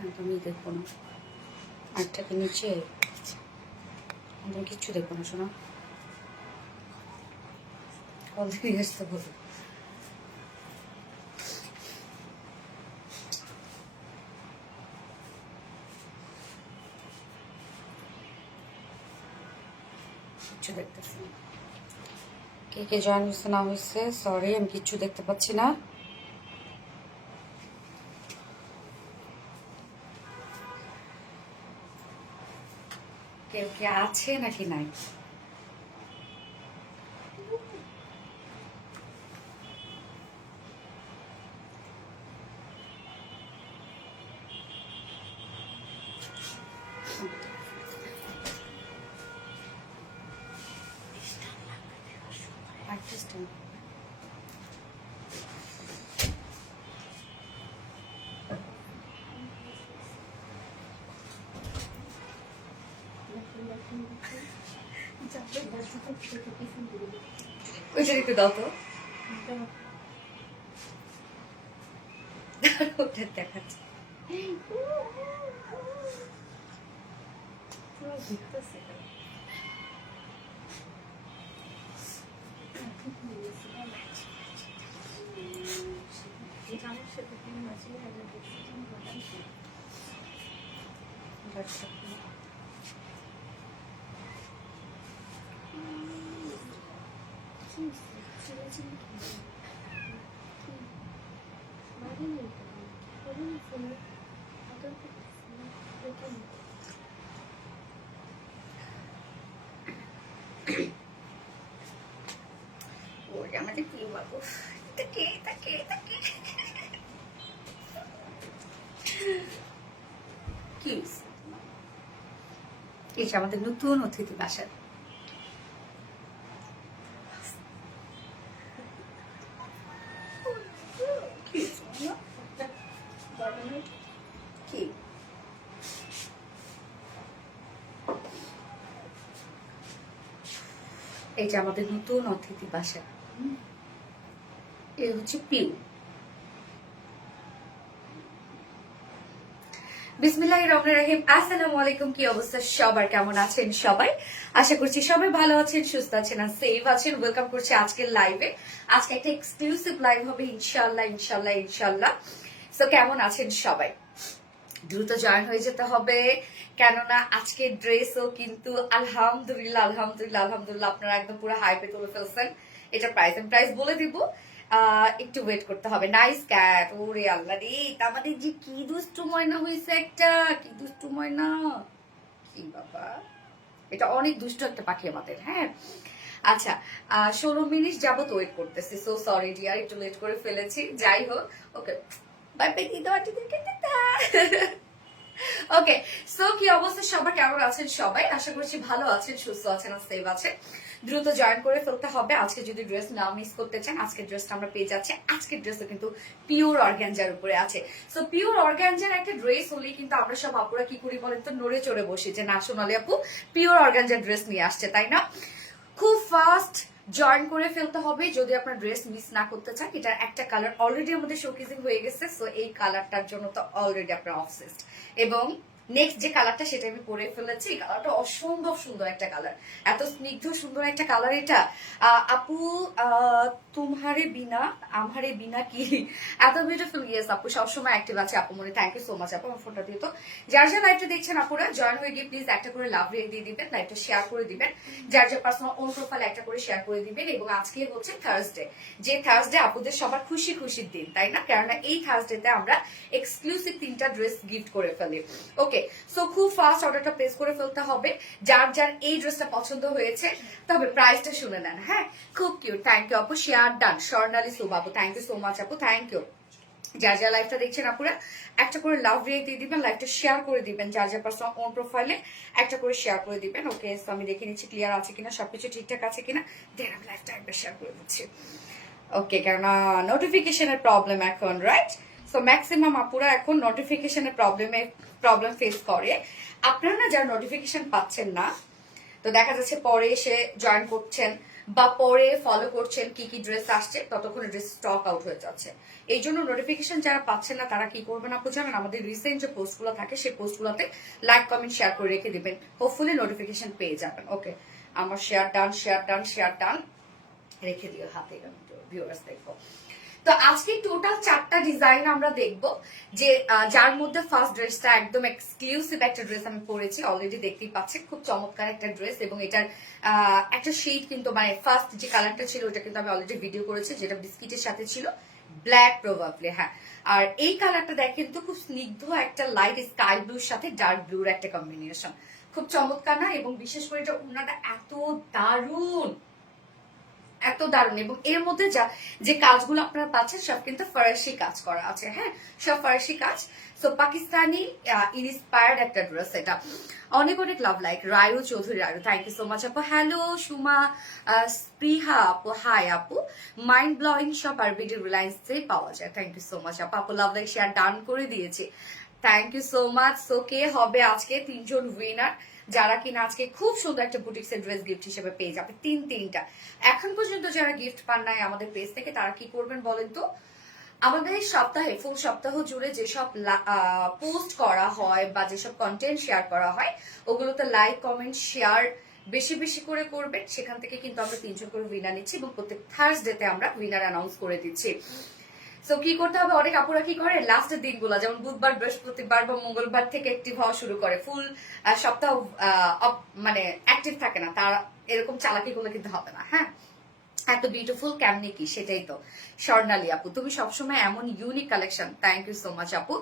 আমি দেখবো না, আটটাকে নিচে আমি কিচ্ছু দেখবো না। শোনো, কল দিয়ে আসতে বলো। কিচ্ছু দেখতেছি না। কে কে জয়েন হয়েছে না হয়েছে সরি, আমি কিচ্ছু দেখতে পাচ্ছি না। কেউ কে আছে নাকি নাই? আর্টিস্ট ওইটা একটু দাও তো, ওটা দেখাচ্ছে। ওরে আমাদের প্রিয় বাবু, তাকে তাকে তাকে কি এটা আমাদের নতুন অতিথি বাসা। কি এটা আমাদের নতুন অতিথি বাসা, এ হচ্ছে পিউ। বিসমিল্লাহির রহমানির রহিম। আসসালামু আলাইকুম, কি অবস্থা সবার, কেমন আছেন সবাই? আশা করছি সবাই ভালো আছেন, সুস্থ আছেন আর সেফ আছেন। ওয়েলকাম করছি আজকের লাইভে। আজকে একটা এক্সক্লুসিভ লাইভ হবে ইনশাআল্লাহ ইনশাআল্লাহ ইনশাআল্লাহ। সো কেমন আছেন সবাই? দ্রুত জয়েন হয়ে যেতে হবে, কেননা আজকে ড্রেসও কিন্তু আলহামদুলিল্লাহ আলহামদুলিল্লাহ আলহামদুলিল্লাহ আপনারা একদম পুরো হাইপে তুলে ফেলছেন। এটা প্রাইস বলে দিব, একটু ওয়েট করতে হবে। নাইস ক্যাট, ওরে আল্লাহ রে, আমাদের যে কি দুষ্টু ময়না হয়েছে একটা, কি দুষ্টু ময়না, কি বাবা, এটা অনেক দুষ্ট একটা পাখি আমাদের। হ্যাঁ আচ্ছা, 16 মিনিট যাবত ওয়েট করতেছি, সো সরি ডিয়ার, একটু লেট করে ফেলেছি। যাই হোক, ওকে বাই বাই দিদা। ওকে, সো কি অবস্থা সবার, কেমন আছেন সবাই? আশা করছি ভালো আছেন, সুস্থ আছেন আর সেভ আছেন। দ্রুত জয়েন করে ফেলতে হবে। আজকে যদি ড্রেস না মিস করতে চান, আজকের ড্রেসটা আমরা পেয়ে যাচ্ছি। আজকের ড্রেসটা কিন্তু পিওর অর্গানজার উপরে আছে। সো পিওর অর্গানজার একটা ড্রেস হলেই কিন্তু আমরা সব আপুরা কি করি বলেন তো, নড়ে চড়ে বসি যে না সোনালি আপু পিওর অর্গানজার ড্রেস নিয়ে আসছে, তাই না? খুব ফাস্ট জয়েন করে ফেলতে হবে যদি আপনার ড্রেস মিস না করতে চান। এটার একটা কালার অলরেডি আমাদের শোকেজিং হয়ে গেছে, সো এই কালারটার জন্য তো অলরেডি আপনার অবসেসড। এবং নেক্সট যে কালারটা সেটা আমি পরে ফেলেছি, এই কালারটা অসম্ভব সুন্দর একটা কালার, এত স্নিগ্ধ সুন্দর একটা কালার এটা। আপু তোমারে বিনা আমারে বিনা কি এত বিউটিফুল। ইয়েস আপু সবসময় অ্যাক্টিভ আছে আপু মনে, থ্যাংক ইউ সো মাচ আপু। আমার ফোনটা দিয়ে তো যার যার লাইভটা দেখছেন আপুরা জয়েন হয়ে গিয়ে প্লিজ একটা করে লাভ রেট দিয়ে দিবেন, লাইভটা শেয়ার করে দিবেন, যার যার পার্সোনাল ওন প্রোফাইল একটা করে শেয়ার করে দিবেন। এবং আজকে হচ্ছে থার্সডে, যে থার্সডে আপুদের সবার খুশি খুশির দিন, তাই না? কেননা এই থার্সডেতে আমরা এক্সক্লুসিভ 3টা ড্রেস গিফট করে ফেলি। ওকে, সো খুব ফাস্ট অর্ডারটা প্লেস করে ফেলতে হবে যার যার এই ড্রেসটা পছন্দ হয়েছে। তবে প্রাইসটা শুনে নেন। হ্যাঁ, খুব কিউট, থ্যাংক ইউ আপু। শেয়ার ডান, স্বর্ণালী সুবাবু, থ্যাংক ইউ সো মাচ আপু, থ্যাংক ইউ। যার যার লাইভটা দেখছেন আপুরা একটা করে লাভ রিয়েক্ট দিয়ে দিবেন, লাইভটা শেয়ার করে দিবেন, যার যার পার্সোনাল ওন প্রোফাইলে একটা করে শেয়ার করে দিবেন। ওকে, আমি দেখে নিচ্ছি ক্লিয়ার আছে কিনা, সবকিছু ঠিকঠাক আছে কিনা, দেন আমি লাইভটা একবার শেয়ার করে দিচ্ছি। ওকে, কেননা নোটিফিকেশনের প্রবলেম এখন, রাইট? সো ম্যাক্সিমাম আপুরা এখন নোটিফিকেশনের প্রবলেম ফেস করে। আপনারা না যারা নোটিফিকেশন পাচ্ছেন না, তো দেখা যাচ্ছে পরে এসে জয়েন করছেন বা পরে ফলো করছেন কি কি ড্রেস আসছে, ততক্ষণে ড্রেস স্টক আউট হয়ে যাচ্ছে। এই জন্য নোটিফিকেশন যারা পাচ্ছেন না তারা কি করবেন আপু জানেন, আমাদের রিসেন্ট যে পোস্টগুলো থাকে সেই পোস্টগুলোতে লাইক কমেন্ট শেয়ার করে রেখে দিবেন, হোপফুলি নোটিফিকেশন পেয়ে যাবেন। ওকে, আমার শেয়ার ডান রেখে দিও হাতে, ভিউয়ার্স দেখবো। তো আজকে টোটাল 4টা ডিজাইন আমরা দেখব, যে যার মধ্যে ফার্স্ট ড্রেসটা একদম এক্সক্লুসিভ একটা ড্রেস আমি পরেছি, অলরেডি দেখতেই পাচ্ছেন, খুব চমৎকার একটা ড্রেস, এবং এটার একটা শেড কিন্তু মানে ফার্স্ট যে কালারটা ছিল ওটা কিন্তু আমি অলরেডি ভিডিও করেছি, যেটা বিস্কিটের সাথে ছিল, ব্ল্যাক প্রবাবলি, হ্যাঁ। আর এই কালারটা দেখেন তো, খুব স্নিগ্ধ একটা লাইট স্কাই ব্লুর সাথে ডার্ক ব্লুর একটা কম্বিনেশন, খুব চমৎকার না? এবং বিশেষ করে এটা ওনাটা এত দারুণ, এবং এর মধ্যে যে কাজগুলো আপনারা পাচ্ছেন সব কিন্তু ফরাসি কাজ করা আছে, হ্যাঁ, সব ফরাসি কাজ। সো পাকিস্তানি ইন্সপায়ার্ড একটা ড্রেস, এটা অনেক অনেক love like. Rayu Chowdhury, Rayu, thank you so much আপু। হ্যালো সুমা, স্পৃহা আপু, হাই আপু। মাইন্ড ব্লোয়িং সব আরবিডি রিলায়েন্সে পাওয়া যায়, থ্যাংক ইউ সো মাচ আপু। আপু লাভ লাইক শেয়ার ডান করে দিয়েছে, thank you so much. So কে হবে আজকে 3জন উইনার, যারা কিনা আজকে খুব সুন্দর একটা বুটিক্সের ড্রেস গিফট হিসেবে পেয়ে যাবে, তিনটা। এখন পর্যন্ত যারা গিফট পান নাই আমাদের পেজ থেকে, তারা কি করবেন বলেন তো? আমাদের এই সপ্তাহে, ফুল সপ্তাহ জুড়ে যেসব পোস্ট করা হয় বা যেসব কন্টেন্ট শেয়ার করা হয়, ওগুলোতে লাইক কমেন্ট শেয়ার বেশি বেশি করে করবেন। সেখান থেকে কিন্তু আমরা 3জন করে উইনার নিচ্ছি, এবং প্রত্যেক থার্সডেতে আমরা উইনার অ্যানাউন্স করে দিচ্ছি। সো কি করতে হবে, অনেক আপুরা কি করে লাস্টের দিনগুলো, যেমন বুধবার, বৃহস্পতিবার বা মঙ্গলবার থেকে অ্যাক্টিভ হওয়া শুরু করে, ফুল সপ্তাহ মানে অ্যাক্টিভ থাকে না, তার এরকম চালাকি গুলো কিন্তু হবে না, হ্যাঁ। এত বিউটিফুল কেমনি কি, সেটাই তো। স্বর্ণালী আপু, তুমি সবসময় এমন unique collection, thank you so much আপু।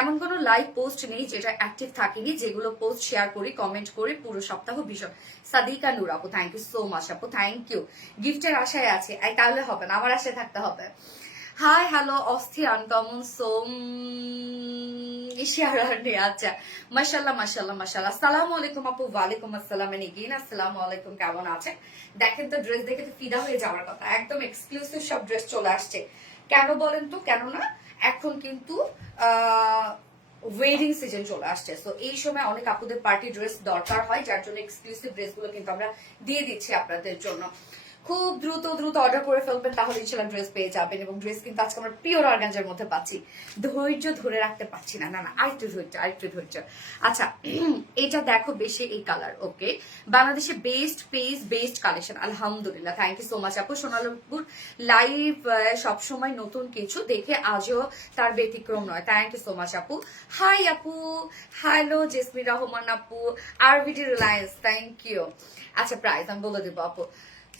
এমন কোনো লাইভ পোস্ট নেই যেটা অ্যাক্টিভ থাকেনি, যেগুলো পোস্ট শেয়ার করি, কমেন্ট করি পুরো সপ্তাহ ভীষণ। সাদিকা নূর আপু, থ্যাংক ইউ সো মাচ আপু, থ্যাংক ইউ। গিফটের আশায় আছে, তাহলে হবে না, আমার আশায় থাকতে হবে। হাই হ্যালো অস্থির আনকমন সোম ইশারানি, আচ্ছা, মাশাআল্লাহ মাশাআল্লাহ মাশাআল্লাহ। আসসালামু আলাইকুম আপু। ওয়ালাইকুম আসসালাম এগেইন, আসসালামু আলাইকুম, কেমন আছেন? দেখেন তো ড্রেস দেখে তো ফিদা হয়ে যাওয়ার কথা, একদম এক্সক্লুসিভ সব ড্রেস চলে আসছে। কেন বলেন তো? কেননা এখন কিন্তু ওয়েডিং সিজন চলে আসছে, তো এই সময় অনেক আপুদের পার্টি ড্রেস দরকার হয়, যার জন্য এক্সক্লুসিভ ড্রেসগুলো কিন্তু আমরা দিয়ে দিচ্ছি আপনাদের জন্য। খুব দ্রুত অর্ডার করে ফেলবেন, তাহলে ইনশাআল্লাহ ড্রেস পেয়ে যাবেন। এবং ড্রেস কিন্তু আজকে আমরা পিওর অর্গানজার মধ্যে পাচ্ছি, ধৈর্য ধরে রাখতে পারছি না, আরেকটু ধৈর্য। আচ্ছা, এটা দেখো বেশি এই কালার, ওকে, বাংলাদেশে বেস্ট কালেকশন, আলহামদুলিল্লাহ, থ্যাংক ইউ সো মাচ আপু। সোনালপুর লাইভ সবসময় নতুন কিছু দেখে আজও তার ব্যতিক্রম নয়, থ্যাংক ইউ সো মাচ আপু। হাই আপু, হ্যালো জেসমিন রহমান আপু, আরবিডি রিলায়েন্স, থ্যাংক ইউ। আচ্ছা, প্রাইস আমি বলে দেবো আপু।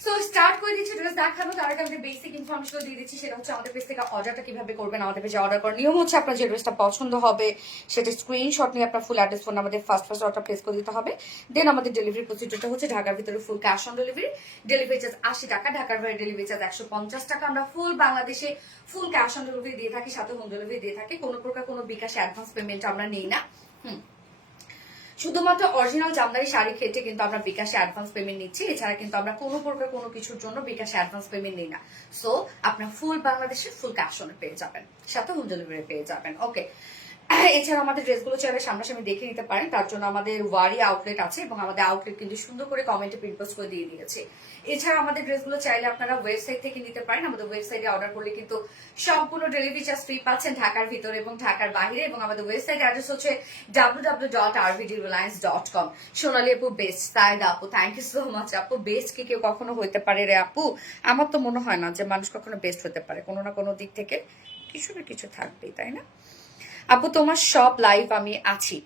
সো স্টার্ট করে দিচ্ছি ড্রেস দেখানো, তার আগে আমাদের বেসিক ইনফরমেশন দিয়ে দিচ্ছি, সেটা হচ্ছে আমাদের পেজ থেকে অর্ডারটা কিভাবে করবেন। আমাদের পেজে অর্ডার করার নিয়ম হচ্ছে, আপনার যে ড্রেসটা পছন্দ হবে সেটা স্ক্রিনশট নিয়ে আপনার ফুল অ্যাড্রেস ফোন আমাদের ফার্স্ট অর্ডার প্লেস করে দিতে হবে। দেন আমাদের ডেলিভারি প্রসিডিউরটা হচ্ছে ঢাকার ভিতরে full cash on delivery, delivery charge 80 টাকা, ঢাকার বাইরে ডেলিভারি চার্জ 150 টাকা। আমরা ফুল বাংলাদেশে ফুল ক্যাশ অন ডেলিভারি দিয়ে থাকি, সাথে হোম ডেলিভারি দিয়ে থাকি, কোনো প্রকার কোনো বিকাশ অ্যাডভান্স পেমেন্ট আমরা নেই না। শুধুমাত্র অরিজিনাল জামদানি শাড়ি ক্ষেত্রে কিন্তু আমরা বিকাশে অ্যাডভান্স পেমেন্ট নিচ্ছি, এছাড়া কিন্তু আমরা কোনো প্রকার কোনো কিছুর জন্য বিকাশে অ্যাডভান্স পেমেন্ট নিই না। সো আপনার ফুল বাংলাদেশে ফুল ক্যাশ অনে পেয়ে যাবেন, সাথে হোম ডেলিভারি পেয়ে যাবেন, ওকে। এছাড়া আমাদের ড্রেসগুলো চাইলে সামনাসামনি দেখে নিতে পারেন, তার জন্য আমাদের ওয়ারি আউটলেট আছে, এবং আমাদের আউটলেট কিন্তু সুন্দর করে কমেন্টে প্রিন্ট পোস্ট করে দিয়ে দিয়েছে। এছাড়া আমাদের ড্রেসগুলো চাইলে আপনারা ওয়েবসাইট থেকে নিতে পারেন, আমাদের ওয়েবসাইটে অর্ডার করলে কিন্তু সম্পূর্ণ ডেলিভারি চার্জ ফ্রি পাচ্ছেন ঢাকার ভিতরে এবং ঢাকার বাইরে। এবং আমাদের ওয়েবসাইট অ্যাড্রেস হচ্ছে www.rvdreliance.com। সোনালী আপু বেস্ট, তাই আপু, থ্যাংক ইউ সো মাচ আপু। বেস্ট কি কেউ কখনো হইতে পারে রে আপু? আমার তো মনে হয় না যে মানুষ কখনো বেস্ট হতে পারে, কোনো না কোনো দিক থেকে কিছু না কিছু থাকবেই, তাই না আপু? তোমার সব লাইভ আমি আছি,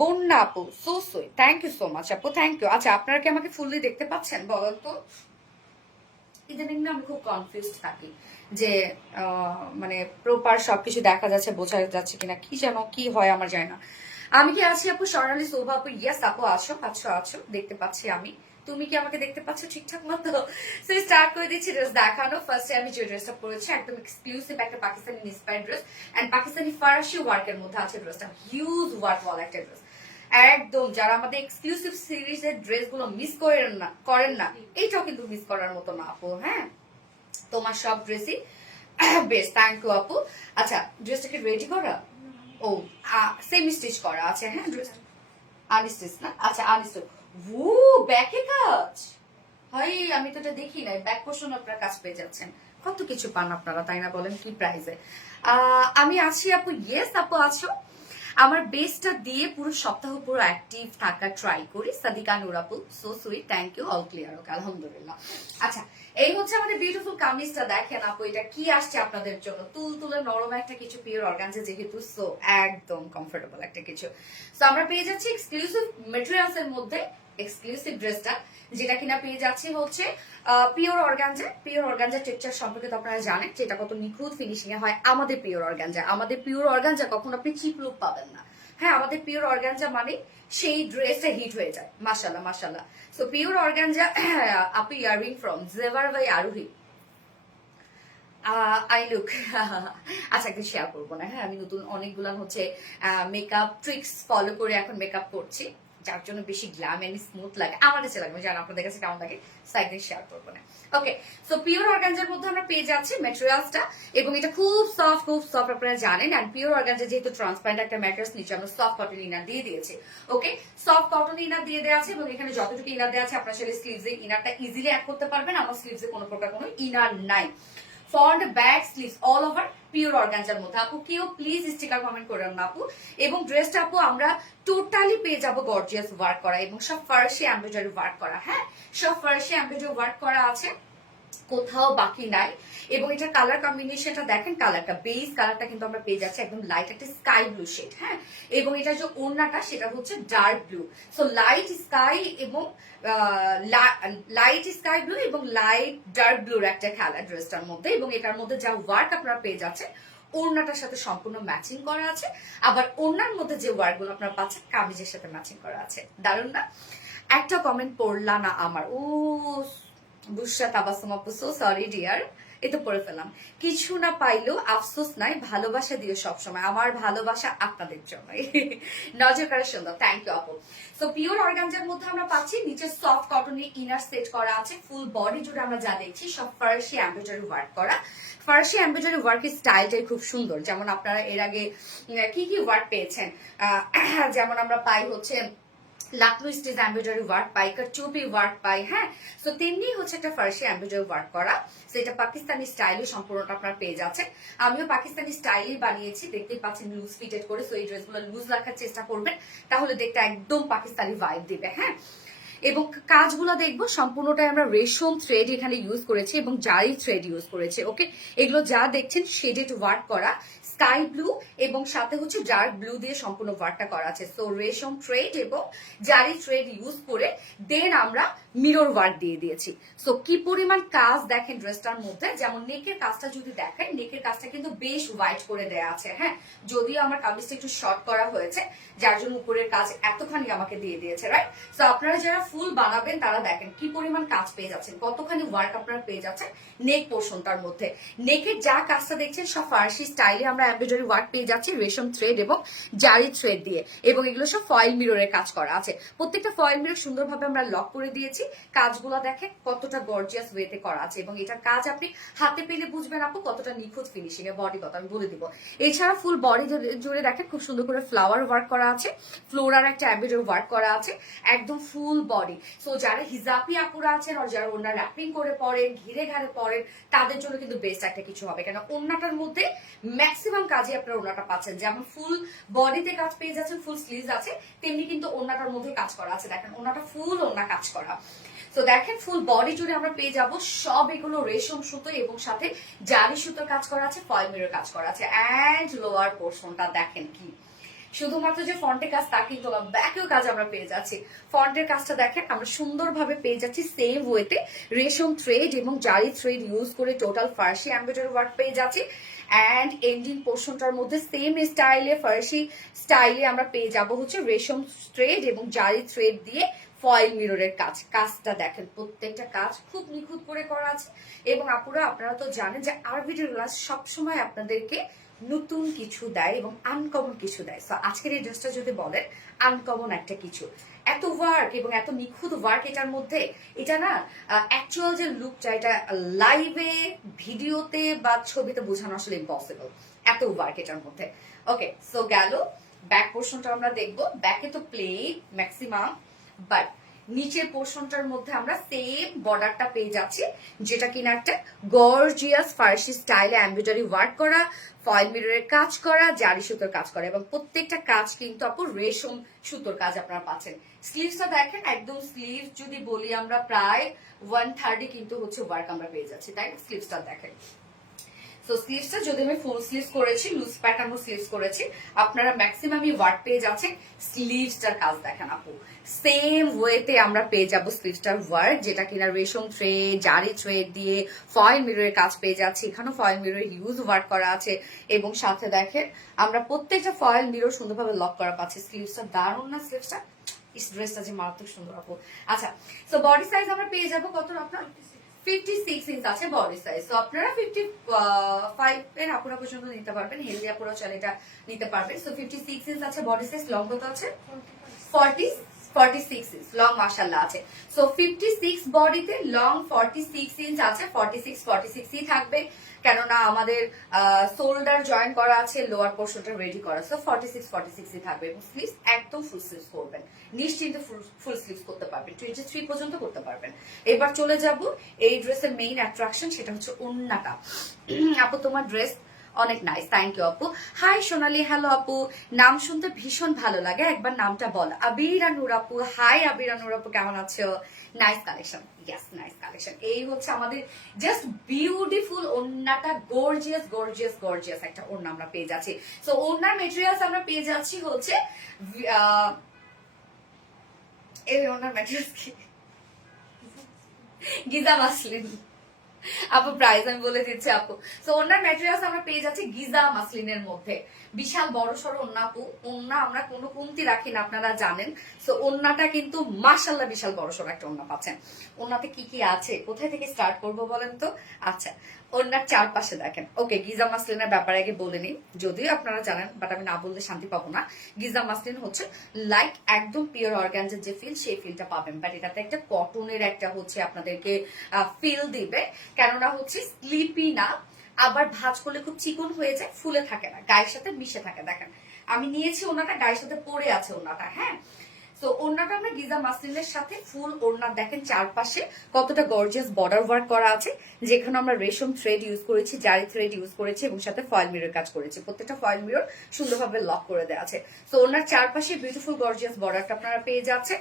বন্যা আপু, so sweet, thank you so much আপু, থ্যাংক ইউ। আচ্ছা, আপনারা কি আমাকে ফুললি দেখতে পাচ্ছেন বলেন তো? ইদানিং না আমি খুব কনফিউজড থাকি যে মানে প্রপার সবকিছু দেখা যাচ্ছে, বোঝা যাচ্ছে কিনা, কি যেন কি হয় আমার জানি না। আমি কি আছি আপু? স্বর্ণালী শোভা আপু, ইয়েস আপু, আছো, দেখতে পাচ্ছি আমি। তুমি কি আমাকে দেখতে পাচ্ছ ঠিকঠাক মতো? সো স্টার্ট করে দিচ্ছি ড্রেস দেখানো। ফার্স্টে আমি যে ড্রেসটা পরেছি একদম এক্সক্লুসিভ একটা Pakistani inspired dress, and Pakistani ফারাসি ওয়ার্কের মধ্যে আছে ড্রেসটা, হিউজ ওয়ার্ক ওয়ালা একটা ড্রেস। একদম যারা আমাদের এক্সক্লুসিভ সিরিজের ড্রেসগুলো মিস করেন না, এইটাও কিন্তু মিস করার মতো না আপু, হ্যাঁ। তোমার সব ড্রেসই বেশ, থ্যাংক ইউ আপু। আচ্ছা, ড্রেসটাকে রেডি করা, ও সেমি স্টিচ করা আছে, হ্যাঁ, ড্রেস আনস্টিচ না, আচ্ছা আনস্টিচ। ব্যাকে কাজ, হয় আমি তো এটা দেখি নাই, ব্যাক পোর্শন আপনার কাজ পেয়ে যাচ্ছেন, কত কিছু পান আপনারা, তাই না বলেন? কি প্রাইসে আমি আছি আপু? ইয়েস আপু আছো। আমার বেসটা দিয়ে পুরো সপ্তাহ পুরো অ্যাক্টিভ থাকা ট্রাই করি। সাদিকা নূর আপু, so sweet, thank you, all clear, okay আলহামদুলিল্লাহ। আচ্ছা, এই হচ্ছে আমাদের বিউটিফুল কামিজটা। দেখেন আপু এটা কি আসছে আপনাদের জন্য, তুলে নরম একটা কিছু, পিওর অর্গানজা যেহেতু, সো একদম কমফোর্টেবল একটা কিছু। সো আমরা পেয়ে যাচ্ছি এক্সক্লুসিভ মেটেরিয়ালস এর মধ্যে এক্সক্লুসিভ ড্রেসটা, যেটা কিনা পেয়ে যাচ্ছে হচ্ছে pure organza. Pure organza texture সম্পর্কে তো আপনারা জানেন যেটা কত নিখুঁত ফিনিশিং এ হয় আমাদের পিওর অর্গানজা। আমাদের পিওর অর্গানজা কখনো আপনি চিপ লুক পাবেন না। হ্যাঁ, আমাদের পিওর অর্গানজা মানে সেই ড্রেসে হিট হয়ে যায়। মাশাআল্লাহ মাশাআল্লাহ। সো পিওর অর্গানজা আপু ইয়ারিং ফ্রম জেভার বাই আরোহী। আই লুক আচ্ছা, একদিন শেয়ার করবো না। হ্যাঁ, আমি নতুন অনেকগুলো হচ্ছে মেকআপ ট্রিক্স ফলো করে এখন মেকআপ করছি, যার জন্য বেশি গ্ল্যাম এন্ড স্মুথ লাগে আমার কাছে লাগে, জানো আপনাদের কাছে কেমন লাগে, একদিন শেয়ার করবো না। ওকে, সো পিওর অর্গানজার মধ্যে আমরা পেয়ে যাচ্ছি ম্যাটেরিয়ালসটা, এবং এটা খুব সফট আপনারা জানেন। এন্ড পিওর অর্গানজা যেহেতু ট্রান্সপারেন্ট একটা ম্যাটেরিয়ালস, নিচে আমরা সফট কটন ইনার দিয়ে দিয়েছি। ওকে, সফট কটন ইনার দিয়ে দেওয়া আছে, এবং এখানে যতটুকু ইনার দেওয়া আছে আপনারা আসলে স্লিভসে ইনারটা ইজিলি অ্যাড করতে পারবেন। আমার স্লিভসে কোনো প্রকার কোনো ইনার নাই। Front back sleeves all over pure organza মধ্যে। আপু কেউ প্লিজ স্টিকার কমেন্ট করেন না আপু। এবং ড্রেসটা আপু আমরা টোটালি পেয়ে যাবো গর্জিয়াস ওয়ার্ক করা, এবং সব ফার্সি এমব্রয়ডারি ওয়ার্ক করা। হ্যাঁ, সব ফার্সি এমব্রয়ডারি ওয়ার্ক করা আছে, কোথাও বাকি নাই। এবং এটার কালার কম্বিনেশনটা দেখেন, কালারটা বেস কালারটা কিন্তু আমরা পেয়ে যাচ্ছি একদম লাইট একটা স্কাই ব্লু শেড। হ্যাঁ, এবং এটা যে ওড়নাটা সেটা হচ্ছে dark blue. So light sky এবং লাইট স্কাই ব্লু এবং লাইট ডার্ক ব্লুর একটা খেলা ড্রেসটার মধ্যে। এবং এটার মধ্যে যা ওয়ার্ক আপনারা পেয়ে যাচ্ছেন ওড়নাটার সাথে সম্পূর্ণ ম্যাচিং করা আছে, আবার ওড়নার মধ্যে যে ওয়ার্ক গুলো আপনারা পাচ্ছেন কামিজের সাথে ম্যাচিং করা আছে। দারুণ না? একটা কমেন্ট পড়লা না আমার, ও বুশরা তাবাসসুম আপু, সো সরি ডিয়ার, এই তো পড়ে ফেলাম। কিছু না পাইলেও আফসোস নাই, ভালোবাসা দিও সবসময়, আমার ভালোবাসা আপনাদের জন্য। নজর করা সুন্দর, থ্যাংক ইউ আপু। সো পিওর অর্গানজার মধ্যে আমরা পাচ্ছি নিচে সফট কটনের ইনার সেট করা আছে, ফুল বডি জুড়ে আমরা যা দেখছি সব ফার্সি এমব্রয়ডারি ওয়ার্ক করা। ফার্সি এমব্রয়ডারি ওয়ার্কের স্টাইলটাই খুব সুন্দর, যেমন আপনারা এর আগে কি কি ওয়ার্ক পেয়েছেন, যেমন আমরা পাই হচ্ছে লাকনো স্টিচ এমব্রয়ডারি ওয়ার্ক পাই, চুপি ওয়ার্ক পাই। হ্যাঁ, সো তেমনি হচ্ছে একটা ফার্সি এমব্রয়ডারি ওয়ার্ক করা, সেটা পাকিস্তানি স্টাইলে সম্পূর্ণটা আপনার পেয়ে যাচ্ছেন। আমিও পাকিস্তানি স্টাইলে বানিয়েছি, দেখতেই পাচ্ছেন লুজ ফিটেড করে। সো এই ড্রেসগুলো লুজ রাখার চেষ্টা করবেন, তাহলে দেখতে একদম পাকিস্তানি ভাইব দিবে। হ্যাঁ, এবং কাজগুলো দেখবো সম্পূর্ণটাই আমরা রেশম থ্রেড এখানে ইউজ করেছি এবং জারি থ্রেড ইউজ করেছি। ওকে, এগুলো যা দেখছেন শেডেড ওয়ার্ক করা, স্কাই ব্লু এবং সাথে হচ্ছে ডার্ক ব্লু দিয়ে সম্পূর্ণ ওয়ার্কটা করা আছে। সো রেশম থ্রেড এবং জারি থ্রেড ইউজ করে দেন আমরা মিরর ওয়ার্ক দিয়ে দিয়েছি। সো কি পরিমাণ কাজ দেখেন ড্রেসটার মধ্যে। যেমন নেকের কাজটা যদি দেখেন, নেকের কাজটা কিন্তু বেশ হোয়াইট করে দেয়া আছে। হ্যাঁ, যদিও আমার কামিজটা একটু শর্ট করা হয়েছে, যার জন্য উপরের কাজ এতখানি আমাকে দিয়ে দিয়েছে, রাইট? সো আপনারা যারা ফুল বানাবেন তারা দেখেন কি পরিমাণ কাজ পেয়ে যাচ্ছেন, কতখানি ওয়ার্ক আপনারা পেয়ে যাচ্ছেন নেক পোর্শনটার মধ্যে। নেকের যা কাজটা দেখছেন সব ফার্সি স্টাইলে আমরা এমব্রয়ডারি ওয়ার্ক পেয়ে যাচ্ছি রেশম থ্রেড এবং জারি থ্রেড দিয়ে, এবং এগুলো সব ফয়েল মিররের কাজ করা আছে। প্রত্যেকটা ফয়েল মিরর সুন্দরভাবে আমরা লক করে দিয়েছি। কাজগুলো দেখেন কতটা গর্জিয়াস ওয়েতে করা আছে, এবং এটার কাজ আপনি হাতে পেলে বুঝবেন আপু কতটা নিখুঁত ফিনিশিং এর। বডি কথা আমি বলে দিব। এছাড়া ফুল বডি জুড়ে দেখেন খুব সুন্দর করে ফ্লাওয়ার ওয়ার্ক করা আছে, ফ্লোরার একটা এমব্রয়ডারি ওয়ার্ক করা আছে, একদম ফুল বডি। সো যারা হিজাবি আপুরা আছেন আর যারা ওনার র্যাপিং করে পড়েন, ঘিরে ঘাড়ে পড়েন, তাদের জন্য কিন্তু বেস্ট একটা কিছু হবে, কেন ওন্নাটার মধ্যে ম্যাক্সিমাম কাজে আপনারা ওন্নাটা পাচ্ছেন। যেমন ফুল বডিতে কাজ পেয়ে যাচ্ছেন, ফুল স্লিভস আছে, তেমনি কিন্তু ওন্নাটার মধ্যে কাজ করা আছে। দেখেন ওন্নাটা ফুল ওন্না কাজ করা। তো দেখেন ফুল বডি জুড়ে আমরা পেয়ে যাব সব এগুলো রেশম সুতো এবং সাথে জারি সুতোর কাজ করা আছে, ফয়েল মিরর কাজ করা আছে। এন্ড লোয়ার পোর্শনটা দেখেন কি শুধুমাত্র যে ফন্টের কাজ তা কিন্তু ব্যাকেও কাজ আমরা পেয়ে যাচ্ছি। ফন্টের কাজটা দেখেন আমরা সুন্দরভাবে পেয়ে যাচ্ছি সেম ওয়েতে রেশম থ্রেড এবং জারি থ্রেড ইউজ করে টোটাল ফার্সি এমব্রয়ডারি ওয়ার্ক পেয়ে যাচ্ছি। অ্যান্ড এন্ডিং পোর্শনটার মধ্যে সেম স্টাইলে ফার্সি স্টাইলে আমরা পেয়ে যাব হচ্ছে রেশম থ্রেড এবং জারি থ্রেড দিয়ে ফয়েল মিররের কাজ। কাজটা দেখেন প্রত্যেকটা কাজ খুব নিখুঁত করে করা আছে। এবং আপুরা আপনারা তো জানেন যে আরবিডি গ্লাস সবসময় আপনাদেরকে নতুন কিছু দেয় এবং আনকমন কিছু দেয়। সো আজকের এই ড্রেসটা যদি বলেন আনকমন একটা কিছু, এত ওয়ার্ক এবং এত নিখুঁত ওয়ার্ক এটার মধ্যে, এটা না অ্যাকচুয়াল যে লুকটা এটা লাইভে ভিডিওতে বা ছবিতে বোঝানো আসলে ইম্পসিবল, এত ওয়ার্ক এটার মধ্যে। ওকে, সো গেল ব্যাক পোর্শনটা আমরা দেখবো। ব্যাকে তো প্লে ম্যাক্সিমাম, বাট নিচের পোর্শনটার মধ্যে আমরা সেম বর্ডারটা পেয়ে যাচ্ছি, যেটা কিনা একটা গর্জিয়াস ফার্সি স্টাইলে এমব্রয়ডারি ওয়ার্ক করা, ফয়েল মিররের কাজ করা, জারি সুতোর কাজ করা, এবং প্রত্যেকটা কাজ কিন্তু আপু রেশম সুতোর কাজ আপনারা পাচ্ছেন। স্লিভসটা দেখেন, একদম স্লিভ যদি বলি আমরা প্রায় 1/3 কিন্তু হচ্ছে ওয়ার্ক আমরা পেয়ে যাচ্ছি, তাই না? স্লিভসটা দেখেন। তো স্লিভসটা যদি আমি ফুল স্লিভস করেছি, লুজ প্যাটার্ন স্লিভস করেছি, আপনারা ম্যাক্সিমামই ওয়ার্ক পেয়ে যাচ্ছেন। স্লিভসটার কাজ দেখেন আপু, সেম ওয়েতে আমরা পেয়ে যাব স্লিভসটার ওয়ার্ক, যেটা কিনা রেশম থ্রেড, জারি থ্রেড দিয়ে ফয়েল মিররের কাজ পেয়ে যাচ্ছি। এখানেও ফয়েল মিরর ইউজ ওয়ার্ক করা আছে, এবং সাথে দেখেন আমরা প্রত্যেকটা ফয়েল মিরর সুন্দরভাবে লক করা পাচ্ছি। স্লিভসটা দারুণ না? স্লিভসটা, এই ড্রেসটা যে মারাত্মক সুন্দর আপু। আচ্ছা, তো বডি সাইজ আমরা পেয়ে যাবো কত আপনার? 56 ইঞ্চ আছে বডি সাইজ। তো আপনারা 55 এর আপুরা পর্যন্ত নিতে পারবেন, হেলদি আপুরা চাইলে এটা নিতে পারবেন। সো 56 ইঞ্চ আছে বডি সাইজ। লং কত আছে? 46 ইঞ্চ লং মাশাআল্লাহ আছে। সো 56 বডিতে লং 46 ইঞ্চ আছে। 46ই থাকবে, কেননা আমাদের শোল্ডার জয়েন করা আছে, লোয়ার পোর্শনটা রেডি করা। সো 46ই থাকবে, এবং স্লিভস একদম ফুল স্লিভস করবেন, নিশ্চিন্তে ফুল স্লিভস করতে পারবেন, 23 পর্যন্ত করতে পারবেন। এবার চলে যাব এই ড্রেসের মেইন অ্যাট্রাকশন, সেটা হচ্ছে ওড়নাটা। আপু তোমার ড্রেস অনেক নাইস, থ্যাংক ইউ আপু। হাই সোনালি, হ্যালো আপু, নাম শুনতে ভীষণ ভালো লাগে, একবার নামটা বল। আবিরা নূর আপু, হাই আবিরা নূর আপু, কেমন আছো? Nice collection, yes nice collection. এই হচ্ছে আমাদের জাস্ট বিউটিফুল ওড়নাটা, গর্জিয়াস গর্জিয়াস গর্জিয়াস একটা ওড়না আমরা পেয়ে যাচ্ছি। সো ওড়নার মেটেরিয়ালস আমরা পেয়ে যাচ্ছি হচ্ছে এই ওড়নার মেটেরিয়ালস কি? গিজা মাসলিন আপু, প্রাইস আমি বলে দিচ্ছি আপু। তো ওনার ম্যাটেরিয়ালস আমরা পেয়ে যাচ্ছি গিজা মাসলিনের মধ্যে। বিশাল বড় সড়ো ওন্না আপু, ওন্না আমরা কোনো কমতি রাখি না, আপনারা জানেন। তো ওন্নাটা কিন্তু মাশাআল্লাহ বিশাল বড় সড়ো একটা ওন্না পাচ্ছেন। ওন্নাতে কি কি আছে, কোথায় থেকে স্টার্ট করব বলেন তো? আচ্ছা, ওন্নার চারপাশে দেখেন। ওকে, গিজা মাসলিনের ব্যাপারে আগে বলে নিই, যদিও আপনারা জানেন, বাট আমি না বললে শান্তি পাবো না। গিজা মাসলিন হচ্ছে লাইক একদম পিওর অর্গানজার যে ফিল, সেই ফিলটা পাবেন, বাট এটাতে একটা কটনের একটা হচ্ছে আপনাদেরকে ফিল দিবে, কেননা হচ্ছে স্লিপি না, আবার ভাঁজ করলে খুব চিকন হয়ে যায়, ফুলে থাকে না, গায়ের সাথে মিশে থাকে। দেখেন আমি নিয়েছি ওনাটা, গায়ের সাথে পরে আছে ওনাটা। হ্যাঁ, তো ওড়নাটা আমরা গিজা মাসলিনের সাথে ফুল ওড়না, দেখেন চারপাশে কতটা গর্জিয়াস বর্ডার ওয়ার্ক করা আছে, যেখানে আমরা রেশম থ্রেড ইউজ করেছি, জারি থ্রেড ইউজ করেছি, এবং সাথে ফয়েল মিরর কাজ করেছি। প্রত্যেকটা ফয়েল মিরর সুন্দরভাবে লক করে দেওয়া আছে। তো ওনার চারপাশে বিউটিফুল গর্জিয়াস বর্ডারটা আপনারা পেয়ে যাচ্ছে।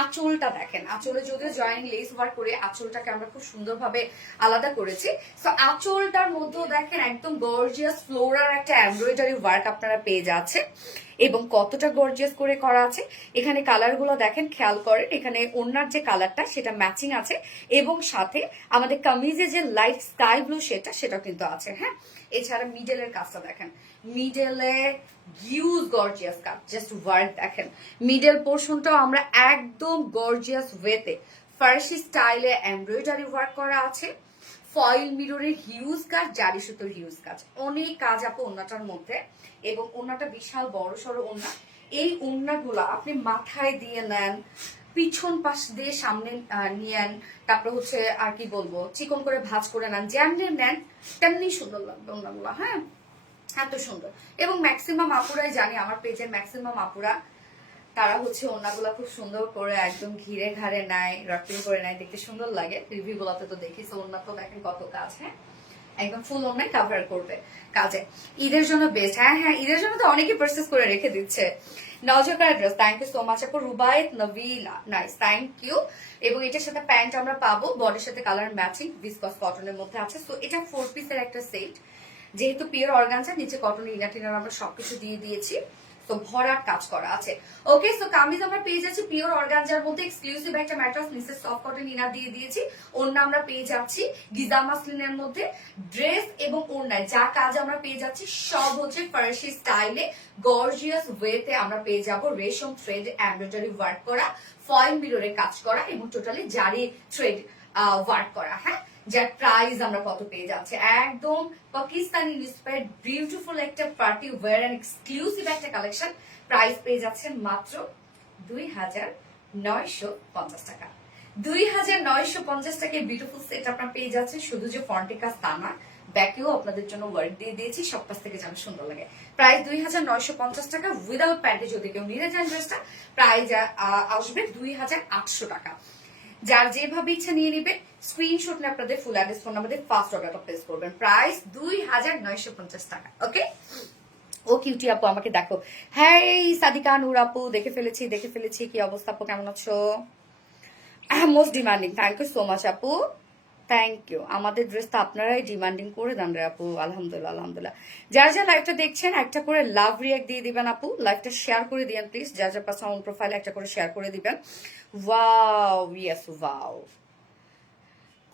আঁচলটা দেখেন, আঁচলে যদিও জয়েন্ট লেস ওয়ার্ক করে আঁচলটাকে আমরা খুব সুন্দরভাবে আলাদা করেছি। তো আঁচলটার মধ্যেও দেখেন একদম গর্জিয়াস ফ্লোরার একটা এমব্রয়ডারি ওয়ার্ক আপনারা পেয়ে যাচ্ছে, এবং কতটা গর্জিয়াস করে করা আছে। এখানে কালারগুলো দেখেন, খেয়াল করেন, এখানে ওড়নার যে কালারটা সেটা ম্যাচিং আছে, এবং সাথে আমাদের কামিজে যে লাইট স্কাই ব্লু সেটাও কিন্তু আছে। হ্যাঁ, এছাড়া মিডলের কাজটা দেখেন, মিডলে হিউজ গর্জিয়াস কাজ, জাস্ট ওয়ার্ক দেখেন। মিডল পোর্শনটাও আমরা একদম গর্জিয়াস ওয়েতে ফার্সি স্টাইলে এমব্রয়ডারি ওয়ার্ক করা আছে, ফয়েল মিররের হিউজ কাজ, জারি সুতোর হিউজ কাজ, অনেক কাজ আপু ওড়নাটার মধ্যে, এবং ওড়নাটা বিশাল বড় সড়ো ওড়না। এই ওড়নাগুলো আপনি মাথায় দিয়ে নেন, পিছন পাশ দিয়ে সামনে নিয়েন, তারপরে হচ্ছে আর কি বলবো, চিকন করে ভাঁজ করে নেন, যেমনি নেন তেমনি সুন্দর লাগবে ওড়নাগুলো। হ্যাঁ, এত সুন্দর। এবং ম্যাক্সিমাম আপুরাই জানি, আমার পেজের ম্যাক্সিমাম আপুরা তারা হচ্ছে ওড়নাগুলো খুব সুন্দর করে একদম ঘিরে ঘাড়ে নেয়, রকিং করে নেয়, দেখতে সুন্দর লাগে। রিভিউ গুলাতে তো দেখি। ওড়না তো দেখেন কত কাজ। হ্যাঁ, একদম ফুল ওড়নায় কাভার করবে কাজে। ঈদের জন্য বেস্ট। হ্যাঁ হ্যাঁ, ঈদের জন্য তো অনেকেই পারচেজ করে রেখে দিচ্ছে। নজরকার dress, thank you so much আপু। Rubayet Nabila, nice, thank you. এবং এটার সাথে প্যান্ট আমরা পাবো, বডির সাথে কালার ম্যাচিং, ভিসকস কটনের মধ্যে আছে। সো এটা 4 পিসের একটা সেট, যেহেতু পিওর অর্গানজা, নিচে কটন ইনার টিনার আমরা সবকিছু দিয়ে দিয়েছি। তো ভরাট কাজ করা আছে। ওকে, সো কামিজ আমরা পেয়ে যাচ্ছি পিওর অর্গানজার মধ্যে, এক্সক্লুসিভ একটা ম্যাট্রেস, নিচে সফট কটন ইনার দিয়ে দিয়েছি। ওড়না আমরা পেয়ে যাচ্ছি গিজা মাসলিনের মধ্যে। ড্রেস এবং ওড়নায় যা কাজ আমরা পেয়ে যাচ্ছি সব হচ্ছে ফার্সি স্টাইলে গর্জিয়াস ওয়েতে আমরা পেয়ে যাব। রেশম থ্রেড এমব্রয়ডারি ওয়ার্ক করা, ফয়েল মিররে কাজ করা, এবং টোটালি জারি থ্রেড ওয়ার্ক করা। হ্যাঁ, যার প্রাইস আমরা কত পেয়ে যাচ্ছে, একদম পাকিস্তানি ইন্সপায়ার্ড বিউটিফুল একটা পার্টি ওয়্যার এন্ড এক্সক্লুসিভ একটা কালেকশন। প্রাইস পেয়ে যাচ্ছেন মাত্র 2950 টাকা। 2950 টাকায় বিউটিফুল সেট আপনার পেয়ে যাচ্ছে। শুধু যে ফন্টে কাজ তা না, ব্যাকেও আপনাদের জন্য ওয়ার্ক দিয়ে দিয়েছি, সব পাশ থেকে যেন সুন্দর লাগে। প্রাইস 2950 টাকা, উইদাউট প্যান্টে যদি কেউ নিয়ে যান ড্রেসটা প্রাইস আসবে 2800 টাকা। যার যেভাবে ইচ্ছা নিয়ে নিবে, স্ক্রিনশট নিয়ে আপনাদের ফুল অ্যাড্রেস ফোন নাম্বার দিয়ে ফার্স্ট অর্ডারটা প্লেস করবেন। প্রাইস 2950 টাকা। ওকে, ও কিউটি আপু আমাকে দেখো। হ্যাঁ সাদিকা নূর আপু, দেখে ফেলেছি। কি অবস্থা আপু, কেমন আছো? Most demanding, thank you so much আপু, থ্যাংক ইউ। আমাদের ড্রেস তো আপনারাই ডিমান্ডিং করে দেন রে আপু, আলহামদুলিল্লাহ। যারা যারা লাইভটা দেখছেন একটা করে লাভ রিয়াক্ট দিয়ে দিবেন আপু, লাইভটা শেয়ার করে দিবেন প্লিজ। যার যার পাশে অন প্রোফাইলে একটা করে শেয়ার করে দিবেন। Wow, yes wow.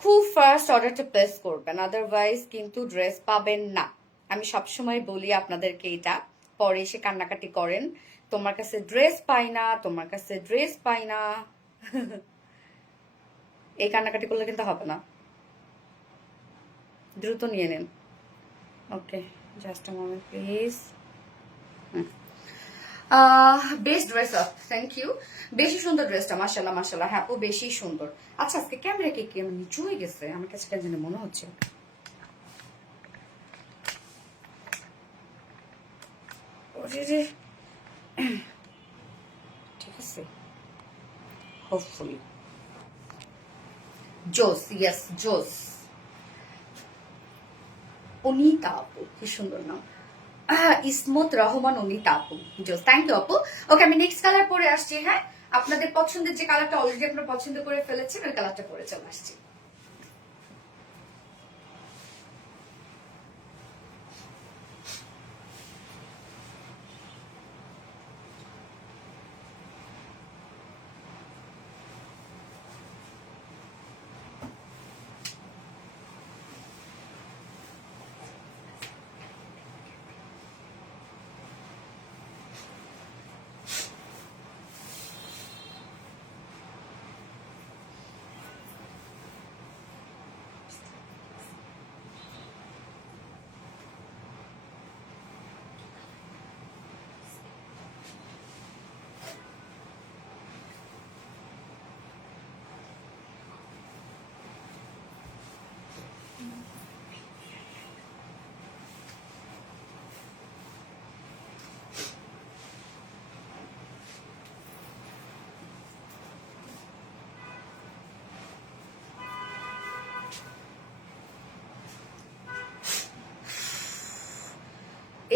খুব ফার্স্ট অর্ডারটা প্লেস করবেন, আদারওয়াইজ কিন্তু ড্রেস পাবেন না। আমি সবসময় বলি আপনাদেরকে এটা, পরে এসে কান্নাকাটি করেন তোমার কাছে ড্রেস পাই না। এই কান্নাকাটি করলে কিন্তু হবে না, দ্রুত নিয়ে নেন। Okay, just a moment please. Best dress up, thank you. বেশি সুন্দর ড্রেসটা, মাশাল্লাহ। হ্যাঁ আপু বেশি সুন্দর। আচ্ছা আজকে ক্যামেরা কি নিচু হয়ে গেছে, আমার কাছে কেন জানি মনে হচ্ছে। ঠিক আছে, হোপফুলি জোস, ইয়েস জোস। অনিতা আপু, কি সুন্দর নাম, ইসমত রহমান অনিতা আপু, জোস, থ্যাংক ইউ আপু। ওকে, আমি নেক্সট কালার পরে আসছি। হ্যাঁ, আপনাদের পছন্দের যে কালারটা অলরেডি আপনারা পছন্দ করে ফেলেছেন ওই কালারটা পরে চলে আসছি।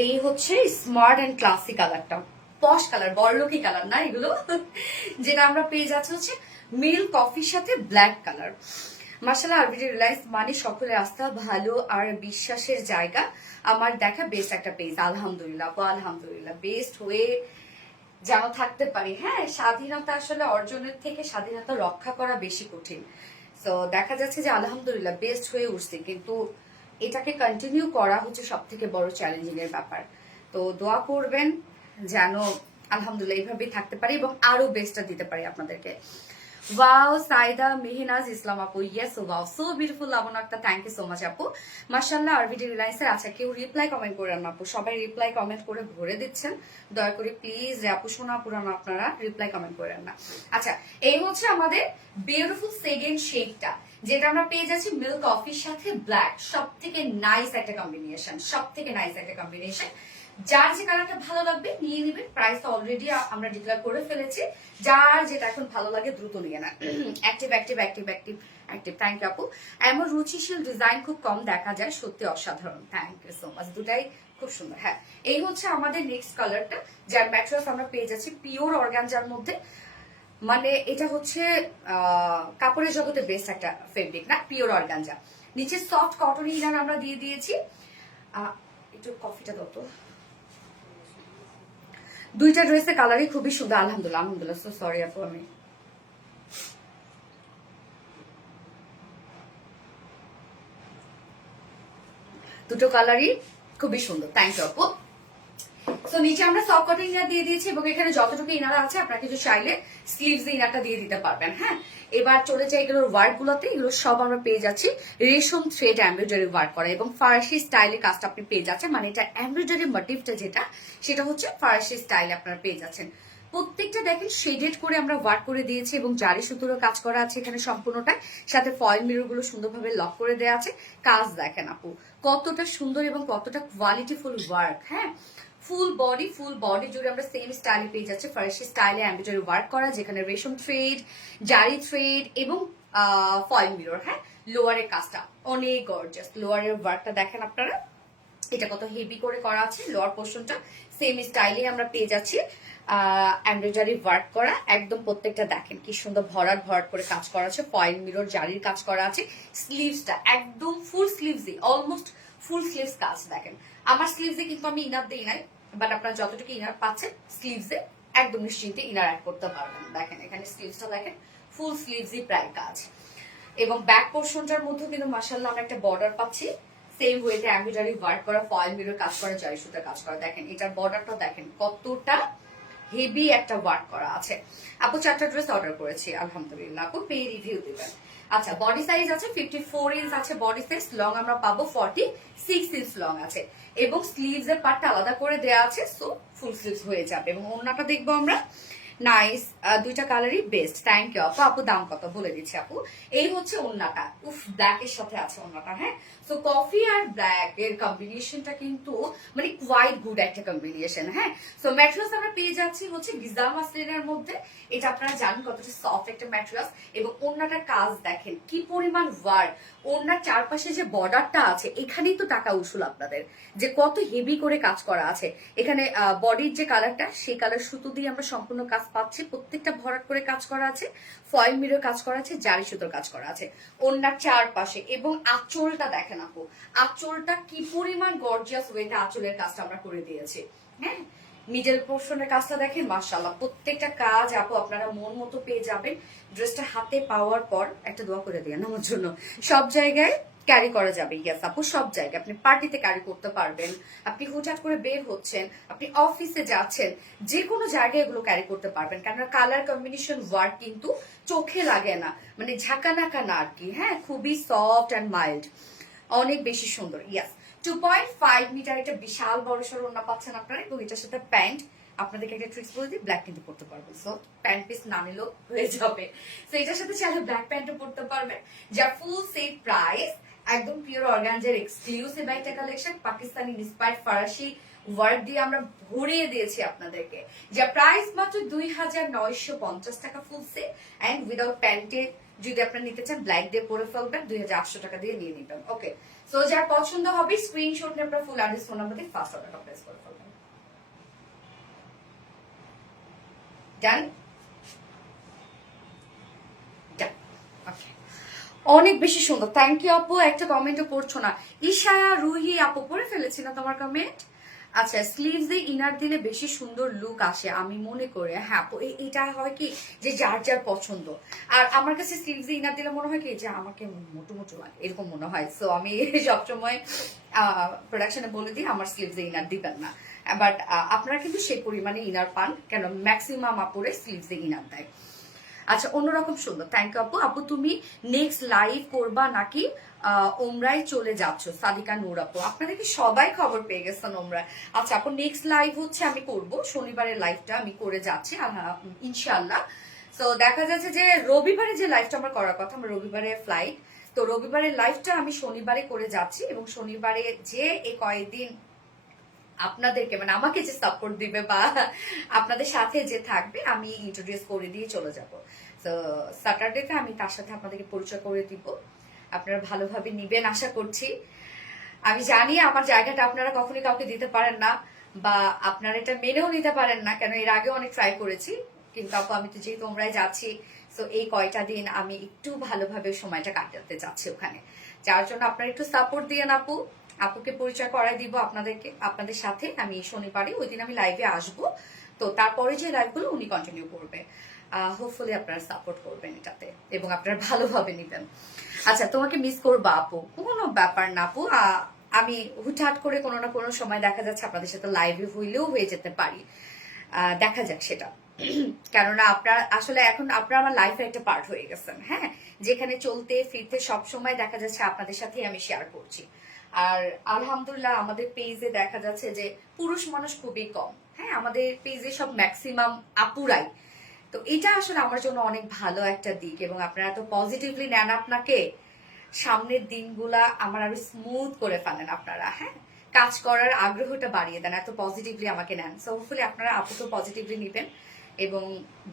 এই হচ্ছে স্মার্ট এন্ড ক্লাসি কালারটা, পশ কালার, বড়লোকি কালার না এগুলো। যেটা আমরা পেয়ে যাচ্ছি হচ্ছে মিল্ক কফির সাথে ব্ল্যাক কালার। মার্শাল্লাহ, আরবিডি রিলায়েন্স মানে সকলে আস্থা, ভালো আর বিশ্বাসের জায়গা। আমার দেখা বেস্ট একটা পেজ, আলহামদুলিল্লাহ, বেস্ট হয়ে যেন থাকতে পারি। হ্যাঁ, স্বাধীনতা আসলে অর্জনের থেকে স্বাধীনতা রক্ষা করা বেশি কঠিন। তো দেখা যাচ্ছে যে আলহামদুলিল্লাহ বেস্ট হয়ে উঠছে, কিন্তু এটাকে কন্টিনিউ করা হচ্ছে সব থেকে বড় চ্যালেঞ্জিং এর ব্যাপার। তো দোয়া করবেন যেন আলহামদুলিল্লাহ এইভাবেই থাকতে পারি এবং আরো বেস্টটা দিতে পারি আপনাদেরকে। ওয়াও, সাইদা মেহনাজ ইসলাম আপু, ইয়েস ওয়াও, সো বিউটিফুল লাবণ্য একটা, থ্যাংক ইউ সো মাচ আপু, মাশাআল্লাহ। আরবিডি রিলায়েন্সের আচ্ছা কেউ রিপ্লাই কমেন্ট করেন আপু, সবাই রিপ্লাই কমেন্ট করে ভরে দিচ্ছেন, দয়া করে প্লিজ আপু শোনা পুরানো আপনারা রিপ্লাই কমেন্ট করেন না। আচ্ছা, এই হচ্ছে আমাদের বিউটিফুল সেকেন্ড শেডটা, যেটা আমরা পেয়ে যাচ্ছি মিল্ক কফির সাথে ব্ল্যাক, সব থেকে নাইস একটা কম্বিনেশন। যার যে কালারটা ভালো লাগবে নিয়ে নেবেন, প্রাইস তো অলরেডি আমরা ডিক্লেয়ার করে ফেলেছি। যার যেটা এখন ভালো লাগে দ্রুত নিয়ে নেন। অ্যাক্টিভ। থ্যাংক ইউ আপু। এমন রুচিশীল ডিজাইন খুব কম দেখা যায়, সত্যি অসাধারণ, থ্যাংক ইউ সো মাচ, দুটাই খুব সুন্দর। হ্যাঁ, এই হচ্ছে আমাদের নেক্সট কালারটা, যার ম্যাটেরিয়ালস আমরা পেয়ে যাচ্ছি পিওর অর্গানজার মধ্যে। মানে এটা হচ্ছে কাপড়ের জগতে বেস্ট একটা ফেব্রিক না, পিওর অর্গানজা। নিচে সফট কটন ইনার আমরা দিয়ে দিয়েছি। একটু কফিটা দতো। দুইটা ড্রেসের কালারই খুবই সুন্দর, আলহামদুলিল্লাহ। সো সরি আপু, আমি দুটো কালারই খুবই সুন্দর, থ্যাংক ইউ আপু। তো নিচে আমরা সফট কটন ইনার দিয়ে দিয়েছি এবং এখানে যতটুকু ইনার আছে আপনারা কিছু চাইলে স্লিভস ইনারটা দিয়ে দিতে পারবেন। হ্যাঁ, এবার চলে যাই এগুলোর ওয়ার্ক গুলোতে। এগুলো সব আমরা পেয়ে যাচ্ছি রেশম থ্রেড এমব্রয়ডারি ওয়ার্ক করা এবং ফার্সি স্টাইলে কাজটা আপনি পেয়ে যাচ্ছেন। মানে এটা এমব্রয়ডারি মোটিভটা যেটা, সেটা হচ্ছে ফার্সি স্টাইলে আপনারা পেয়ে যাচ্ছেন। প্রত্যেকটা দেখেন শেডেড করে আমরা ওয়ার্ক করে দিয়েছি এবং জারি সুতোরও কাজ করা আছে এখানে সম্পূর্ণটা, সাথে ফয়েল মিরর গুলো সুন্দরভাবে লক করে দেওয়া আছে। কাজ দেখেন আপু কতটা সুন্দর এবং কতটা কোয়ালিটিফুল ওয়ার্ক। হ্যাঁ, ফুল বডি জুড়ে আমরা সেম স্টাইলে পেয়ে যাচ্ছে, ফার্সি স্টাইলে এমব্রয়ডারি ওয়ার্ক করা, যেখানে রেশম থ্রেড, জারি থ্রেড এবং ফয়েল মিরর। হ্যাঁ, লোয়ারের কাজটা অনেক গর্জিয়াস, লোয়ারের ওয়ার্কটা দেখেন আপনারা, এটা কত হেভি করে করা আছে। লোয়ার পোর্শনটা সেম স্টাইলে আমরা পেয়ে যাচ্ছি, এমব্রয়ডারি ওয়ার্ক করা একদম প্রত্যেকটা দেখেন কি সুন্দর ভরাট করে কাজ করা আছে, ফয়েল মিরর জারির কাজ করা আছে। স্লিভসটা একদম ফুল স্লিভসই, অলমোস্ট ফুল স্লিভস কাজ দেখেন। আমার স্লিভসে কিন্তু আমি ইনার দিই নাই, বাট আপনারা যতটুকু ইনার পাচ্ছেন স্লিভসে একদম নিশ্চিন্তে ইনার অ্যাড করতে পারবেন। দেখেন এখানে স্লিভসটা দেখেন ফুল স্লিভসই প্রায় কাজ, এবং ব্যাক পোর্শনটার মধ্যে কিন্তু মাশাআল্লাহ আমরা একটা বর্ডার পাচ্ছি সেম ওয়েতে এমব্রয়ডারি ওয়ার্ক করা, ফয়েল মিরর কাজ করা, জারি সুতার কাজ করা। দেখেন এটার বর্ডারটা দেখেন কতটা হেভি একটা ওয়ার্ক করা আছে। আপু 4টা ড্রেস অর্ডার করেছি, আলহামদুলিল্লাহ। আপু পেয়ে রিভিউ দিবেন। আচ্ছা, বডি সাইজ আছে 54 ইঞ্চ আছে বডি সাইজ, লং আমরা পাবো 46 ইঞ্চ লং আছে, এবং স্লিভস এর পার্টটা আলাদা করে দেওয়া আছে, সো ফুল স্লিভস হয়ে যাবে। এবং ওড়নাটা দেখবো আমরা, নাইস, দুইটা কালারই বেস্ট। থ্যাংক ইউ আপু। আপু দাম কত বলে দিচ্ছি আপু, এই হচ্ছে ওড়নাটা, উফ ব্ল্যাক এর সাথে আছে ওড়নাটা। হ্যাঁ, সো কফি আর ব্ল্যাক এর কম্বিনেশনটা কিন্তু মানে কোয়াইট গুড একটা কম্বিনেশন। হ্যাঁ, সো ম্যাটেরিয়ালস আমরা পেয়ে যাচ্ছি হচ্ছে গিজা মাসলিনের মধ্যে, এটা আপনারা জানেন কতটা সফট একটা ম্যাটেরিয়ালস। এবং ওড়নাটার কাজ দেখেন কি পরিমাণ ওয়ার্ক, ওড়নার চারপাশে যে বর্ডারটা আছে এখানেই তো টাকা উসুল আপনাদের, যে কত হেভি করে কাজ করা আছে। এখানে বডির যে কালারটা সেই কালার সুতো দিয়ে আমরা সম্পূর্ণ কাজ পাচ্ছি, প্রত্যেকটা ভরাট করে কাজ করা আছে, ফয়েল মিরর কাজ করা আছে, জারি সুতোর কাজ করা আছে ওড়নার চারপাশে। এবং আঁচলটা দেখেন আপু, আঁচলটা কি পরিমাণ গর্জিয়াস ওয়েতে আঁচলের কাজটা আমরা করে দিয়েছি। হ্যাঁ, মিডল পোর্শনের কাজটা দেখেন মাশাআল্লাহ, প্রত্যেকটা কাজ আপু আপনারা মন মতো পেয়ে যাবেন। ড্রেসটা হাতে পাওয়ার পর একটা দোয়া করে দিয়েন আমার জন্য, সব জায়গায় ক্যারি করা যাবে। ইয়াস আপু, সব জায়গায় আপনি পার্টিতে ক্যারি করতে পারবেন, আপনি হুটহাট করে বের হচ্ছেন, আপনি অফিসে যাচ্ছেন, যে কোনো জায়গায় এগুলো ক্যারি করতে পারবেন, কারণ কালার কম্বিনেশন ওয়ার্ক কিন্তু চোখে লাগে না, মানে ঝাঁকানাকা না আর কি। হ্যাঁ, খুবই সফট অ্যান্ড মাইল্ড, অনেক বেশি সুন্দর। ইয়াস, 2.5 মিটার একটা বিশাল বড় সড়ো ওড়না পাচ্ছেন আপনারা, এবং এটার সাথে প্যান্ট। আপনাদেরকে একটা ট্রিক্স বলে দিই, ব্ল্যাক কিন্তু পড়তে পারবেন, সো প্যান্ট পিস না নিলেও হয়ে যাবে। সো এটার সাথে চাইলে ব্ল্যাক প্যান্টও পড়তে পারবেন, যা ফুল সেট প্রাইস, একদম পিওর অর্গানজার এক্সক্লুসিভ একটা কালেকশন, পাকিস্তানি ইন্সপায়ার্ড ফরাসি ওয়ার্ক দিয়ে আমরা ভরিয়ে দিয়েছি আপনাদেরকে, যা প্রাইস মাত্র 2950 টাকা ফুল সেট, এন্ড উইদাউট প্যান্টে যদি আপনারা নিতে চান ব্ল্যাক দিয়ে পরে ফেলবেন, 2800 টাকা দিয়ে নিয়ে নিবেন। ওকে, সো যার পছন্দ হবে স্ক্রিনশট নিয়ে আপনারা ফুল অ্যাড্রেস ফোন নাম্বার দিয়ে ফার্স্ট অর্ডারটা প্লেস করে ফেলবেন। ডান, অনেক বেশি সুন্দর। থ্যাংক ইউ আপু। একটা কমেন্টও পড়ছো না, ইশায়া রুহি আপু পড়ে ফেলেছি না তোমার কমেন্ট। আচ্ছা, স্লিভস দিয়ে ইনার দিলে বেশি সুন্দর লুক আসে আমি মনে করি। হ্যাঁ আপু, এটা হয় কি যে যার যার পছন্দ, আর আমার কাছে স্লিভস দিয়ে ইনার দিলে মনে হয় কি যে আমাকে মোটু মোটু লাগে এরকম মনে হয়, সো আমি সবসময় প্রোডাকশনে বলে দিই আমার স্লিভস দিয়ে ইনার দিবেন না, বাট আপনারা কিন্তু সেই পরিমাণে ইনার পান, কেন ম্যাক্সিমাম আপুরে স্লিভস দিয়ে ইনার দেয়। আচ্ছা, অন্যরকম সুন্দর। থ্যাংক ইউ আপু। আপু তুমি নেক্সট লাইভ করবা নাকি ওমরায় চলে যাচ্ছ? সাদিকা নূর আপু, আপনাদেরকে সবাই খবর পেয়ে গেছেন ওমরায়। আচ্ছা আপু, নেক্সট লাইভ হচ্ছে আমি করব শনিবারের লাইভটা আমি করে যাচ্ছি ইনশাআল্লাহ। তো দেখা যাচ্ছে যে রবিবারে যে লাইভটা আমার করার কথা, আমার রবিবারে ফ্লাইট, তো রবিবারের লাইভটা আমি শনিবারে করে যাচ্ছি, এবং শনিবারে যে এই কয়েকদিন আপনাদেরকে মানে আমাকে যে সাপোর্ট দিবে বা আপনাদের সাথে যে থাকবে আমি ইন্ট্রোডিউস করে দিয়ে চলে যাব। তো স্যাটারডেতে আমি তার সাথে আপনাদেরকে পরিচয় করে দিব, আপনারা ভালোভাবে নিবেন আশা করছি। আমি জানি আমার জায়গাটা আপনারা কখনোই কাউকে দিতে পারেন না, বা আপনারা এটা মেনেও নিতে পারেন না, কেন এর আগে অনেক ট্রাই করেছি, কিন্তু আপু আমি তো যেহেতু তোমরাই যাচ্ছি, তো এই কয়টা দিন আমি একটু ভালোভাবে সময়টা কাটাতে চাচ্ছি ওখানে, যার জন্য আপনারা একটু সাপোর্ট দিয়ে আপু। আপুকে পরিচয় করাই দিব আপনাদেরকে, আপনাদের সাথে আমি শনিবারে ওই দিন আমি লাইভে আসব, তো তারপরে যে লাইভগুলো উনি কন্টিনিউ করবে। হোপফুলি আপনারা সাপোর্ট করবেন এটাতে, এবং আপনারা ভালোভাবে নিবেন। আচ্ছা, তোমাকে মিস করবো আপু, কোনো ব্যাপার না আপু, আমি হুটহাট করে কোনো না কোনো সময় দেখা যাচ্ছে আপনাদের সাথে লাইভে হইলেও হয়ে যেতে পারি, দেখা যাক সেটা। কেননা আপনার আসলে এখন আপনারা আমার লাইফের একটা পার্ট হয়ে গেছেন। হ্যাঁ, যেখানে চলতে ফিরতে সব সময় দেখা যাচ্ছে আপনাদের সাথে আমি শেয়ার করছি, আর আলহামদুলিল্লাহ আমাদের পেজে দেখা যাচ্ছে যে পুরুষ মানুষ খুবই কম। হ্যাঁ, আমাদের পেজে সব ম্যাক্সিমাম আপুরাই। তো এটা আসলে আমার জন্য অনেক ভালো একটা দিক, এবং আপনারা তো পজিটিভলি নেন, আপনাকে সামনের দিনগুলা আমার আরো স্মুথ করে ফেলেন আপনারা। হ্যাঁ, কাজ করার আগ্রহটা বাড়িয়ে দেন, এত পজিটিভলি আমাকে নেন। সো হোপফুলি আপনারা আপু তো পজিটিভলি নিবেন এবং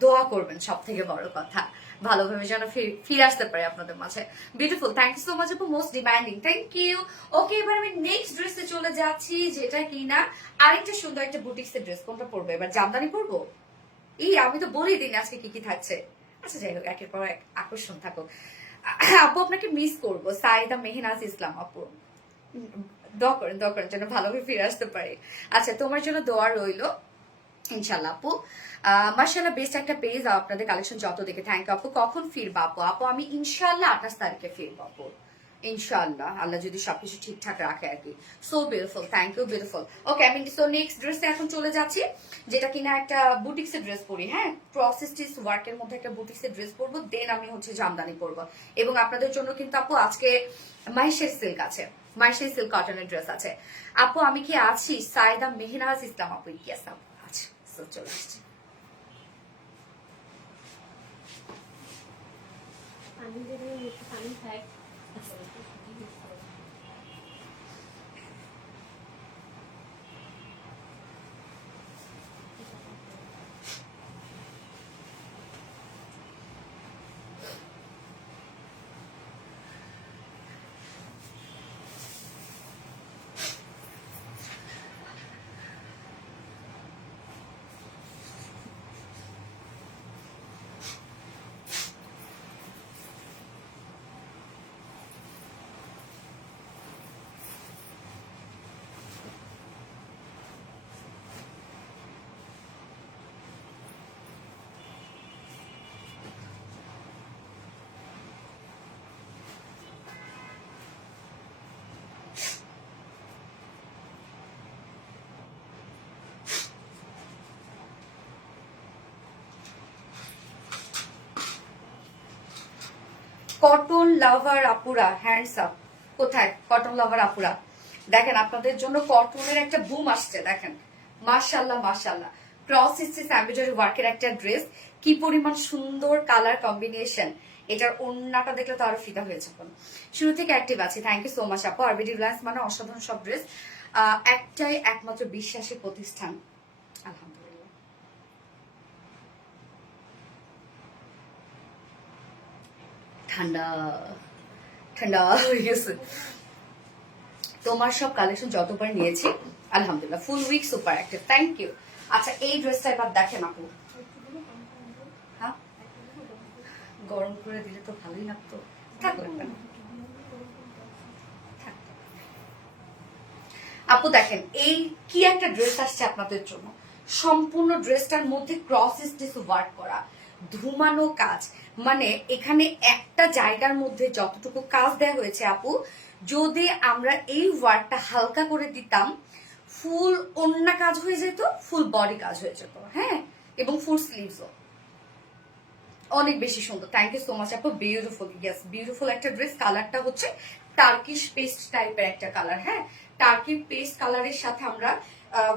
দোয়া করবেন, সব থেকে বড় কথা ভালোভাবে যেন ফিরে আসতে পারে আপনাদের মাঝে। Beautiful, thank you so much আপু, most demanding, thank you. Okay, এবার আমি নেক্সট ড্রেসে চলে যাচ্ছি, যেটা কিনা আরেকটা সুন্দর একটা বুটিক্সের ড্রেস। কোনটা পরবো এবার, জামদানি পরবো? আমি তো বলেই দিন আজকে কি কি থাকছে। আচ্ছা যাই হোক, একের পর এক আকর্ষণ থাকুক। আপু আপনাকে মিস করবো, সাইদা মেহনাজ ইসলাম আপু। দোয়া করেন যেন ভালোভাবে ফিরে আসতে পারে। আচ্ছা, তোমার জন্য দোয়া রইলো ইনশাল্লাহ আপু। মার্শাল্লাহ, বেস্ট একটা পেজ, আপনাদের কালেকশন যত দেখে থ্যাংক ইউ আপু। কখন ফিরবা আপু? আপু আমি ইনশাল্লাহ 28 তারিখে ফিরবো আপু, ইনশাল্লাহ, আল্লাহ যদি সবকিছু ঠিকঠাক রাখে আর কি। So beautiful, thank you, beautiful. Okay, আমি সো নেক্সট ড্রেসে এখন চলে যাচ্ছি, যেটা কিনা একটা বুটিক্সের ড্রেস পরি। হ্যাঁ, ক্রস স্টিচ ওয়ার্কের মধ্যে একটা বুটিক্সের ড্রেস পরবো, দেন আমি হচ্ছে জামদানি পরবো। এবং আপনাদের জন্য কিন্তু আপু আজকে মাইশের সিল্ক আছে, মাইশের সিল্ক কটনের ড্রেস আছে। আপু আমি কি আছি? সাইদা মেহনাজ ইসলাম আপু, ইয়েস আপু আছে। সো চলে আসছি। কটন লাভার আপুরা হ্যান্ডস আপ। কোথায় কটন লাভার আপুরা? দেখেন আপনাদের জন্য কটনের একটা বুম আসছে, দেখেন মাশাআল্লাহ মাশাআল্লাহ। ক্রস স্টিচ এমব্রয়ডারি ওয়ার্কের একটা ড্রেস, কি পরিমাণ সুন্দর কালার কম্বিনেশন। এটার ওন্নাটা দেখলে তো আরো ফিদা হয়ে যাবেন। শুরু থেকে অ্যাক্টিভ আছি, থ্যাংক ইউ সো মাচ আপু। আরবিডি রিলায়েন্স মানে অসাধারণ সব ড্রেস, একটাই একমাত্র বিশ্বাসী প্রতিষ্ঠান, আলহামদুলিল্লাহ। ঠান্ডা ঠান্ডা হয়ে গেছে। তোমার সব কালেকশন যতবার নিয়েছি আলহামদুলিল্লাহ, full week super active, thank you. আচ্ছা, এই ড্রেসটা এবার দেখেন আপু। হ্যাঁ, গরম করে দিলে তো ভালোই লাগতো। আপু দেখেন এই কি একটা ড্রেস আসছে আপনাদের জন্য, সম্পূর্ণ ড্রেসটার মধ্যে ক্রস স্টিচ ওয়ার্ক করা, ধুমানো কাজ। মানে এখানে একটা জায়গার মধ্যে যতটুকু কাজ দেওয়া হয়েছে আপু, যদি আমরা এই ওয়ার্কটা হালকা করে দিতাম, ফুল ওন্না কাজ হয়ে যেত, ফুল বডি কাজ হয়ে যেত। হ্যাঁ, এবং ফুল স্লিভসও অনেক বেশি সুন্দর। থ্যাংক ইউ সো মাচ আপু, বিউটিফুল। ইয়েস, বিউটিফুল একটা ড্রেস। কালারটা হচ্ছে টার্কিশ পেস্ট টাইপের একটা কালার। হ্যাঁ, টার্কি পেস্ট কালারের সাথে আমরা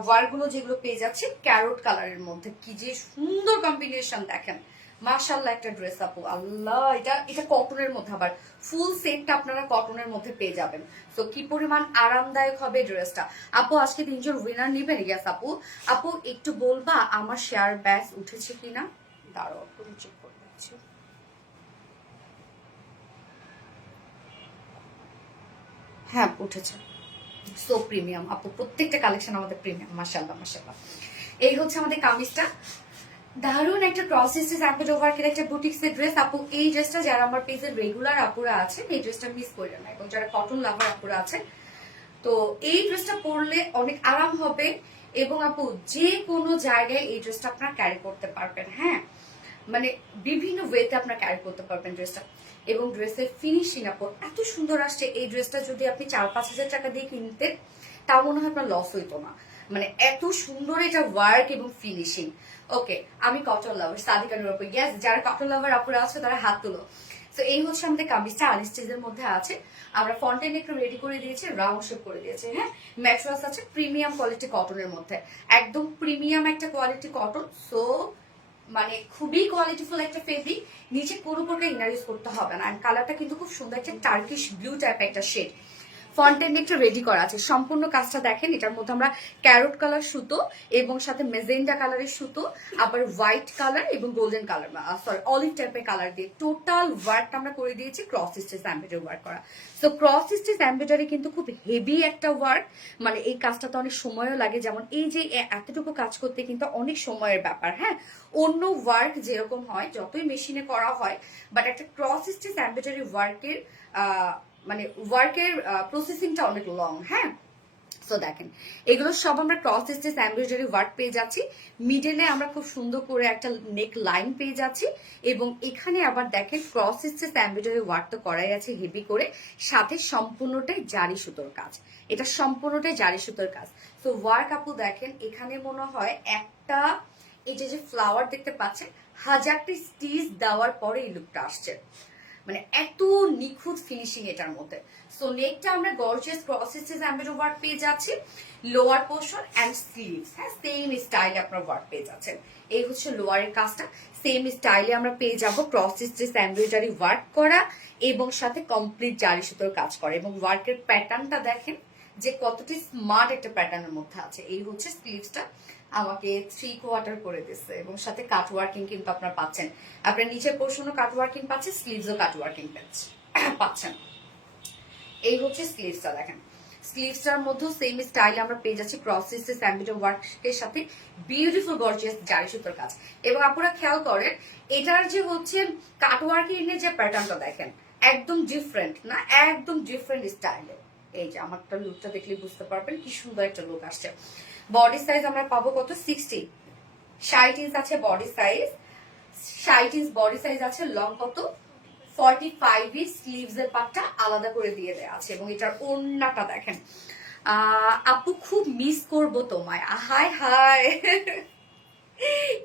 ওয়ার গুলো যেগুলো পেয়ে যাচ্ছি ক্যারোট কালারের মধ্যে, কি যে সুন্দর কম্বিনেশন দেখেন। মাশাআল্লাহ একটা ড্রেস আপু, আল্লাহ। এটা কটনের মধ্যে, আবার ফুল সেটটা আপনারা কটনের মধ্যে পেয়ে যাবেন। তো কি পরিমাণ আরামদায়ক হবে ড্রেসটা। আপু আজকে 3 জন উইনার নিবেন? ইয়েস আপু। আপু একটু বলবা আমার শেয়ার ব্যাস উঠেছে কিনা? দাঁড়াও আপু, চেক করে দিচ্ছি। হ্যাঁ উঠেছে। সো প্রিমিয়াম আপু, প্রত্যেকটা কালেকশন আমাদের প্রিমিয়াম, মাশাআল্লাহ মাশাআল্লাহ। এই হচ্ছে আমাদের কামিজটা, দারুণ একটা ক্রস স্টিচ এমব্রয়ডারি ওয়ার্কের একটা বুটিক্সের ড্রেস আপু। এই ড্রেসটা যারা আমার পেজের রেগুলার আপুরা আছেন, এই ড্রেসটা মিস করেন না, এবং যারা কটন লাভার আপুরা আছেন, তো এই ড্রেসটা পরলে অনেক আরাম হবে। এবং আপু যে কোনো জায়গায় এই ড্রেসটা আপনারা ক্যারি করতে পারবেন। হ্যাঁ, মানে বিভিন্ন ওয়েতে আপনারা ক্যারি করতে পারবেন ড্রেসটা। এবং ড্রেসের ফিনিশিং আপু এত সুন্দর আসছে, এই ড্রেসটা যদি আপনি 4-5 হাজার টাকা দিয়ে কিনতেন তাও মনে হয় আপনার লস হইতো না। মানে এত সুন্দর এটা ওয়ার্ক এবং ফিনিশিং। ওকে, আমি কটন লাভার, সাদিকা নুর আপু। ইয়েস, যারা কটন লাভার আপুরা আছে তারা হাত তুলো। তো এই হচ্ছে আমাদের কামিজটা আনস্টিচের মধ্যে আছে। আমরা ফন্টেন একটু রেডি করে দিয়েছি, রাউন্ড শেপ করে দিয়েছি। হ্যাঁ, ম্যাট্রেস আছে প্রিমিয়াম কোয়ালিটি কটনের মধ্যে, একদম প্রিমিয়াম একটা কোয়ালিটি কটন। সো মানে খুবই কোয়ালিটিফুল একটা ফেব্রিক, নিচে কোনো প্রকার ইনার ইউজ করতে হবে না। কালারটা কিন্তু খুব সুন্দর একটা টার্কিশ ব্লু টাইপ একটা শেড। ফন্টেন একটু রেডি করা আছে, সম্পূর্ণ কাজটা দেখেন। এটার মধ্যে আমরা ক্যারট কালার সুতো এবং সাথে মেজেন্ডা কালারের সুতো, আবার হোয়াইট কালার এবং গোল্ডেন কালার, সরি অলিভ টাইপের কালার দিয়ে টোটাল ওয়ার্কটা আমরা করে দিয়েছি ক্রস স্টিচ এমব্রয়ডারি ওয়ার্ক করা। সো ক্রস স্টিচ এমব্রয়ডারি কিন্তু খুব হেভি একটা ওয়ার্ক, মানে এই কাজটা তো অনেক সময়ও লাগে। যেমন এই যে এতটুকু কাজ করতে কিন্তু অনেক সময়ের ব্যাপার। হ্যাঁ, অন্য ওয়ার্ক যেরকম হয় যতই মেশিনে করা হয়, বাট একটা ক্রস স্টিচ এমব্রয়ডারি ওয়ার্কের মানে ওয়ার্কের প্রসেসিংটা অনেক লং। হ্যাঁ, সো দেখেন এগুলো সব আমরা ক্রস স্টিচ এমব্রয়ডারি ওয়ার্ক পেয়ে যাচ্ছি। মিডলে আমরা খুব সুন্দর করে একটা নেক লাইন পেয়ে যাচ্ছি, এবং এখানে আবার দেখেন ক্রস স্টিচ এমব্রয়ডারি ওয়ার্ক তো করাই আছে হেভি করে, সাথে সম্পূর্ণটাই জারি সুতোর কাজ। এটা সম্পূর্ণটাই জারি সুতোর কাজ। সো ওয়ার্ক আপু দেখেন এখানে মনে হয় একটা এই যে ফ্লাওয়ার দেখতে পাচ্ছেন, 1000টি স্টিচ দেওয়ার পরে এই লুকটা আসছে, মানে এত নিখুঁত ফিনিশিং এটার মধ্যে। সো নেকটা আমরা gorgeous cross stitch embroidery work পেয়ে যাচ্ছি, লোয়ার পোর্শন এন্ড স্লিভস হ্যাঁ সেম স্টাইলে আপনারা ওয়ার্ক পেয়ে যাচ্ছেন। এই হচ্ছে লোয়ারের কাজটা, সেম স্টাইলে আমরা পেয়ে যাব ক্রস স্টিচ এমব্রয়ডারি ওয়ার্ক করা এবং সাথে কমপ্লিট জারি সুতোর কাজ করা। এবং ওয়ার্কের প্যাটার্নটা দেখেন যে কতটি স্মার্ট একটা প্যাটার্নের মধ্যে আছে। এই হচ্ছে স্লিভসটা, আমাকে 3/4 করে দিচ্ছে, এবং সাথে কাট ওয়ার্কিং কিন্তু আপনারা পাচ্ছেন। আপনার নিচের পোর্শনও কাট ওয়ার্কিং পাচ্ছেন, স্লিভসও কাট ওয়ার্কিং পাচ্ছেন। এই হচ্ছে স্লিভসটা দেখেন, স্লিভসটার মধ্যে সেম স্টাইলে আমরা পেয়ে যাচ্ছি ক্রস স্টিচ এমব্রয়ডারি ওয়ার্কের সাথে বিউটিফুল গর্জিয়াস জারি সুতোর কাজ। এবং আপনারা খেয়াল করেন এটার যে হচ্ছে কাট ওয়ার্কিং এর যে প্যাটার্নটা দেখেন একদম ডিফারেন্ট না, একদম ডিফারেন্ট স্টাইলে। এই যে আমারটা লুকটা দেখলে বুঝতে পারবেন কি সুন্দর একটা লুক আসছে। বডি সাইজ আমরা পাবো কত, 60 ইঞ্চ আছে body size, 60 inch body size আছে। লং কত, 45 ইঞ্চ। স্লিভস এর পাটটা আলাদা করে দিয়ে দেওয়া আছে, এবং এটার ওড়নাটা দেখেন। আপু খুব মিস করবো তোমায়, হাই হাই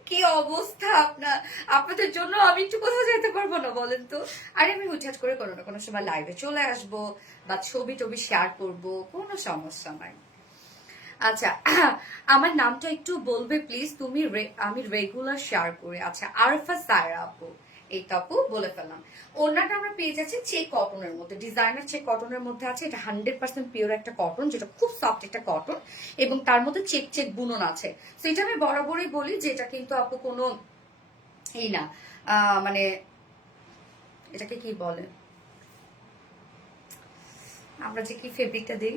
কি অবস্থা আপনাদের জন্য আমি একটু কোথাও যেতে পারবো না বলেন তো? আরে আমি হুটহাট করে কোনো সময় লাইভে চলে আসবো বা ছবি টবি শেয়ার করবো, কোনো সমস্যা নাই। আচ্ছা আমার নামটা একটু বলবে প্লিজ তুমি, আমি রেগুলার শেয়ার করি। আচ্ছা আরফা সায়রা আপু, এই আপু বলে ফেললাম। ওনাটা আমরা পেয়ে যাচ্ছি চেক কটনের মধ্যে, ডিজাইনার চেক কটনের মধ্যে আছে। এটা 100% পিওর একটা কটন, যেটা খুব সফট একটা কটন, এবং তার মধ্যে চেক চেক বুনন আছে। সেটা আমি বরাবরই বলি যে এটা কিন্তু আপু কোনো এই না, মানে এটাকে কি বলে, আমরা যে কি ফেব্রিকটা দিই,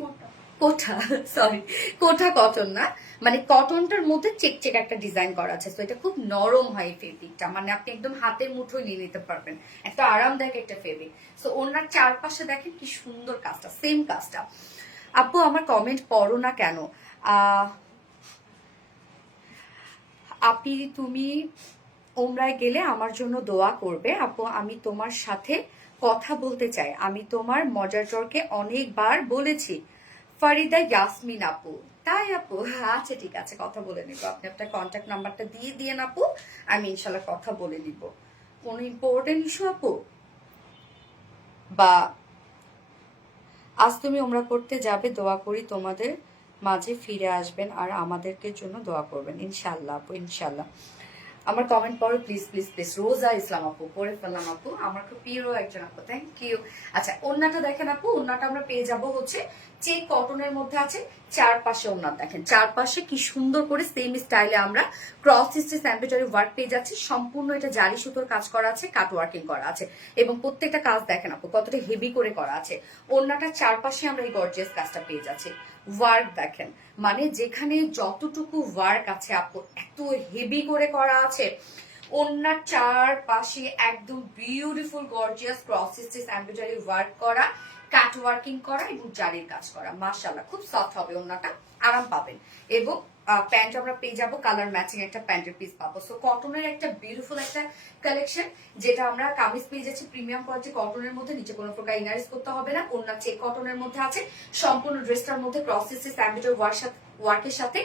কোঠা, সরি কোঠা কটন না, মানে কটনটার মধ্যে চেক চেক একটা ডিজাইন করা আছে। তো এটা খুব নরম হয় এই ফেব্রিকটা, মানে আপনি একদম হাতের মুঠোয় নিয়ে নিতে পারবেন, একটা আরামদায়ক একটা ফেব্রিক। সো ওনার চারপাশে দেখেন কি সুন্দর কাজটা, সেম কাজটা। আপু আমার কমেন্ট পড়ো না কেন? আপি তুমি ওমরায় গেলে আমার জন্য দোয়া করবে আপু, আমি তোমার সাথে কথা বলতে চাই, আমি তোমার মজার চরকে অনেকবার বলেছি। ফারিদা ইয়াসমিন আপু, তাই আপু? আচ্ছা ঠিক আছে, কথা বলে নিব। আপনি আপনার কন্ট্যাক্ট নাম্বারটা দিয়ে আপু, আমি ইনশাল্লাহ কথা বলে নিব। কোন ইম্পর্টেন্ট ইস্যু আপু? বা আজ তুমি ওমরা করতে যাবে, দোয়া করি তোমাদের মাঝে ফিরে আসবেন আর আমাদেরকে জন্য দোয়া করবেন ইনশাল্লাহ আপু, ইনশাল্লাহ। আমার কমেন্ট পড়ো প্লিজ প্লিজ প্লিজ। রোজা ইসলাম আপু, পড়ে ফেললাম আপু, আমার খুব প্রিয় একজন আপু, থ্যাংক ইউ। আচ্ছা ওন্নাটা দেখেন আপু, ওন্নাটা আমরা পেয়ে যাব হচ্ছে চেক কটনের মধ্যে আছে। চারপাশে ওন্নাটা দেখেন, চারপাশে কি সুন্দর করে সেম স্টাইলে আমরা ক্রস স্টিচ এমব্রয়ডারি ওয়ার্ক পেয়ে যাচ্ছি। সম্পূর্ণ এটা জারি সুতোর কাজ করা আছে, কাট ওয়ার্কিং করা আছে, এবং প্রত্যেকটা কাজ দেখেন আপু কতটা হেভি করে করা আছে। ওন্নাটার চারপাশে আমরা এই গর্জিয়াস কাজটা পেয়ে যাচ্ছি। ওয়ার্ক দেখেন, মানে যেখানে যতটুকু ওয়ার্ক আছে আপু এত হেভি করে করা আছে। ওনার চারপাশে একদম beautiful gorgeous cross stitch embroidery work করা, কাট ওয়ার্কিং করা এবং জারির কাজ করা। মাশাআল্লাহ খুব সফট হবে, ওনাটা আরাম পাবেন। এবং প্যান্ট আমরা পেয়ে যাবো কালার ম্যাচিং একটা প্যান্টের পিস পাবো। সো কটনের একটা বিউটিফুল একটা কালেকশন, যেটা আমরা কামিজ পেয়ে যাচ্ছি প্রিমিয়াম কোয়ালিটি কটনের মধ্যে, নিচে কোনো প্রকার ইনারিস করতে হবে না। ওনার চেক কটনের মধ্যে আছে, সম্পূর্ণ ড্রেসটার মধ্যে ক্রস স্টিচ এমব্রয়ডারি ওয়ার্কের সাথে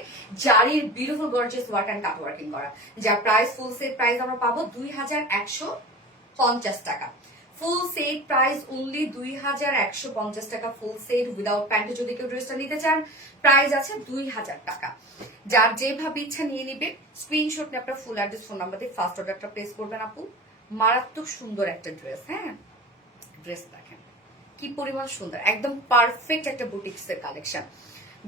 জারির beautiful gorgeous work and cut working করা। যার প্রাইস ফুল সেট প্রাইস আমরা পাবো 2150 টাকা। ফুল সেট প্রাইস অনলি 2150 টাকা ফুল সেট উইদাউট প্যান্টে যদি কেউ ড্রেসটা নিতে চান প্রাইস আছে 2000 টাকা। যার যেভাবে ইচ্ছা নিয়ে নিবে, স্ক্রিনশট নিয়ে আপনার ফুল অ্যাড্রেস ফোন নাম্বার দিয়ে ফার্স্ট অর্ডারটা প্লেস করবেন আপু। মারাত্মক সুন্দর একটা ড্রেস। হ্যাঁ, ড্রেস দেখেন কি পরিমাণ সুন্দর, একদম পারফেক্ট একটা বুটিক্স এর collection.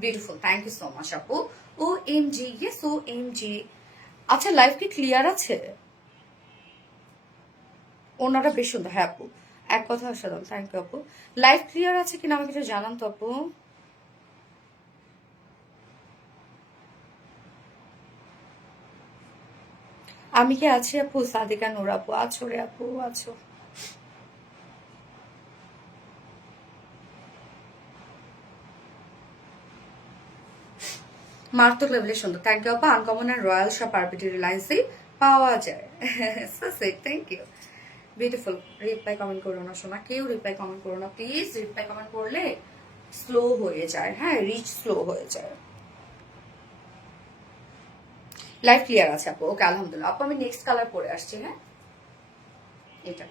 Beautiful, thank you so much আপু। O M G, yes O M G. আচ্ছা, লাইভ কি ক্লিয়ার আছে? ওনারা বেশ সুন্দর। হ্যাঁ আপু, এক কথা অসাধারণ, থ্যাংক ইউ আপু। লাইভ ক্লিয়ার আছে কিনা আমাকে একটু জানান তো আপু। আমি কি আছি আপু? সাদিকা নূর আপু আছো রে আপু, আছো। মারাত্মক লেভেলের সুন্দর, থ্যাংক ইউ আপু। আনকমন আর রয়্যাল শপ আরবিটি রিলায়েন্সে পাওয়া যায়। So sweet, thank you. Beautiful. Reply comment করো না শোনা, কেউ রিপ্লাই কমেন্ট করো না প্লিজ। রিপ্লাই কমেন্ট করলে স্লো হয়ে যায়, হ্যাঁ রিচ স্লো হয়ে যায়। লাইভ ক্লিয়ার আছে আপু? ওকে, আলহামদুলিল্লাহ আপু। আমি নেক্সট কালার পরে আসছি। হ্যাঁ, এটা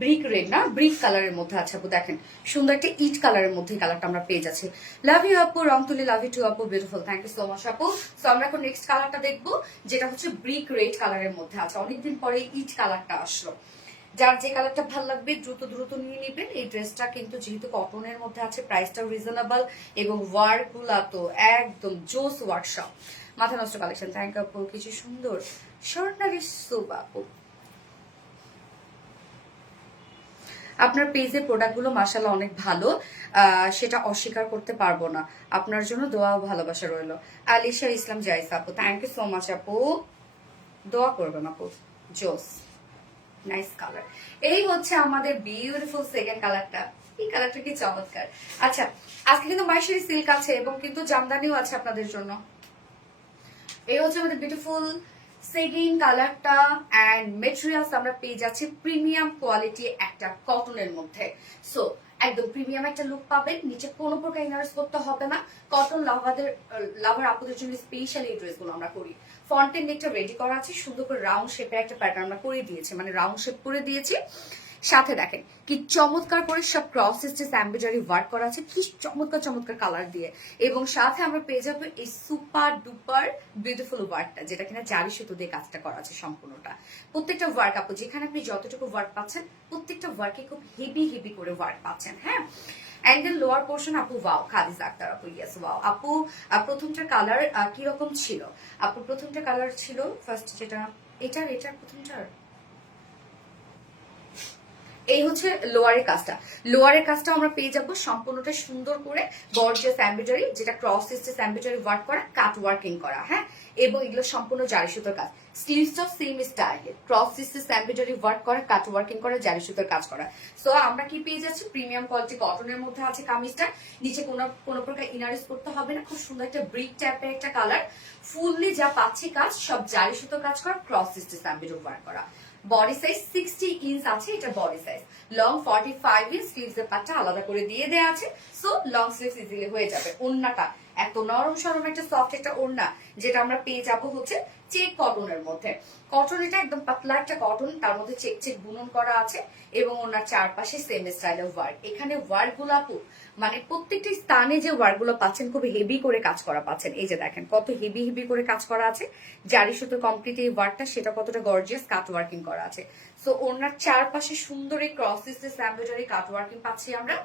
ব্রিক রেড না, ব্রিক কালারের মধ্যে আছে আপু। দেখেন সুন্দর একটা ইট কালারের মধ্যে কালারটা আমরা পেয়ে যাচ্ছি। লাভ ইউ আপু, Rong Tuli love you too আপু, beautiful, thank you so much আপু। সো আমরা এখন নেক্সট কালারটা দেখবো, যেটা হচ্ছে ব্রিক রেড কালারের মধ্যে আছে। অনেকদিন পরে ইট কালারটা আসলো। যার যে কালারটা ভালো লাগবে দ্রুত দ্রুত নিয়ে নেবেন। এই ড্রেসটা কিন্তু যেহেতু কটনের মধ্যে আছে, প্রাইসটাও রিজনেবল এবং ওয়ার্ক গুলা তো একদম জোস ওয়ার্কশপ, মাথা নষ্ট কালেকশন। থ্যাংক ইউ আপু। কিছু সুন্দর স্বর্ণালী সুপ আপু। আপনার পেজের প্রোডাক্টগুলো মাশাআল্লাহ অনেক ভালো, সেটা অস্বীকার করতে পারবো না। আপনার জন্য দোয়া ও ভালোবাসা রইলো। আলিশা ইসলাম জাইস আপু, থ্যাংক ইউ সো মাচ আপু। দোয়া করবেন আপু। জোস, নাইস কালার। এই হচ্ছে আমাদের বিউটিফুল সেকেন্ড কালারটা। এই কালারটা কি চমৎকার। আচ্ছা, আজকে কিন্তু মাইশারি সিল্ক আছে এবং কিন্তু জামদানিও আছে আপনাদের জন্য। এই হচ্ছে আমাদের বিউটিফুল সেকেন্ড কালারটা। এন্ড মেটেরিয়ালস আমরা পেয়ে যাচ্ছি প্রিমিয়াম কোয়ালিটি একটা কটনের মধ্যে। সো একদম প্রিমিয়াম একটা লুক পাবেন। নিচে কোনো প্রকার ইনার্স করতে হবে না। কটন লাভার আপুদের জন্য স্পেশাল এই ড্রেসগুলো আমরা করি। ফ্রন্টের নেকটা রেডি করা আছে, সুন্দর করে রাউন্ড শেপের একটা প্যাটার্ন আমরা করে দিয়েছি, মানে রাউন্ড শেপ করে দিয়েছি। সাথে দেখেন কি চমৎকার করে সব ক্রস স্টিচ এমব্রয়ডারি ওয়ার্ক করা আছে, কি চমৎকার চমৎকার কালার দিয়ে। এবং সাথে আমরা পেয়ে যাবো এই সুপার ডুপার বিউটিফুল ওয়ার্কটা, যেটা কিনা জারি সুতো দিয়ে কাজটা করা আছে সম্পূর্ণটা। প্রত্যেকটা ওয়ার্ক আপু, যেখানে আপনি যতটুকু ওয়ার্ক পাচ্ছেন প্রত্যেকটা ওয়ার্কে খুব হেভি হেভি করে ওয়ার্ক পাচ্ছেন। হ্যাঁ, এন্ড দেন লোয়ার পোর্শন আপু ওয়াও, খাদিজা আক্তার আপু, ইয়েস ওয়াও আপু। প্রথমটার কালার কি রকম ছিল আপু? প্রথমটা কালার ছিল ফার্স্ট যেটা, এটার প্রথমটার এই হচ্ছে লোয়ারের কাজটা। লোয়ারের কাজটা আমরা পেয়ে যাবো সম্পূর্ণটা সুন্দর করে গর্জিয়াস এমব্রয়ডারি, যেটা ক্রস স্টিচ এমব্রয়ডারি ওয়ার্ক করা, কাট ওয়ার্কিং করা। হ্যাঁ, এবং এগুলো সম্পূর্ণ জারি সুতোর কাজ। স্লিভসটাও সেম স্টাইলে ক্রস স্টিচ এমব্রয়ডারি ওয়ার্ক করা, কাট ওয়ার্কিং করা, জারি সুতোর কাজ করা। সো আমরা কি পেয়ে যাচ্ছি? প্রিমিয়াম কোয়ালিটি কটনের মধ্যে আছে কামিজটা। নিচে কোনো প্রকার ইনারিস করতে হবে না। খুব সুন্দর একটা ব্রিক টাইপের একটা কালার। ফুললি যা পাচ্ছি কাজ সব জারি সুতোর কাজ করা, ক্রস স্টিচ এমব্রয়ডারি ওয়ার্ক করা। বডি সাইজ 60 ইঞ্চ আছে, এটা body size. Long 45 inch, sleeves এর পাটটা আলাদা করে দিয়ে দেয়া আছে। সো লং স্লিভস ইজিলি হয়ে যাবে। ওড়নাটা এত নরম সরম একটা সফট একটা ওড়না, যেটা আমরা পেয়ে যাবো হচ্ছে চেক কটনের মধ্যে। কটন এটা একদম পাতলা একটা কটন, তার মধ্যে চেক চেক বুনন করা আছে এবং ওনার চারপাশে সেম স্টাইলের ওয়ার্ক। এখানে ওয়ার্ক গুলো আপু মানে প্রত্যেকটা স্থানে যে ওয়ার্ক গুলো পাচ্ছেন খুব হেভি করে কাজ করা পাচ্ছেন। এই যে দেখেন কত হেভি হেভি করে কাজ করা আছে। জারি সুতো কমপ্লিট এই ওয়ার্কটা, সেটা কতটা গর্জিয়াস কাট ওয়ার্কিং করা আছে। সো ওনার চারপাশে সুন্দর এই ক্রস স্টিচ এমব্রয়ডারি কাট ওয়ার্কিং পাচ্ছি আমরা।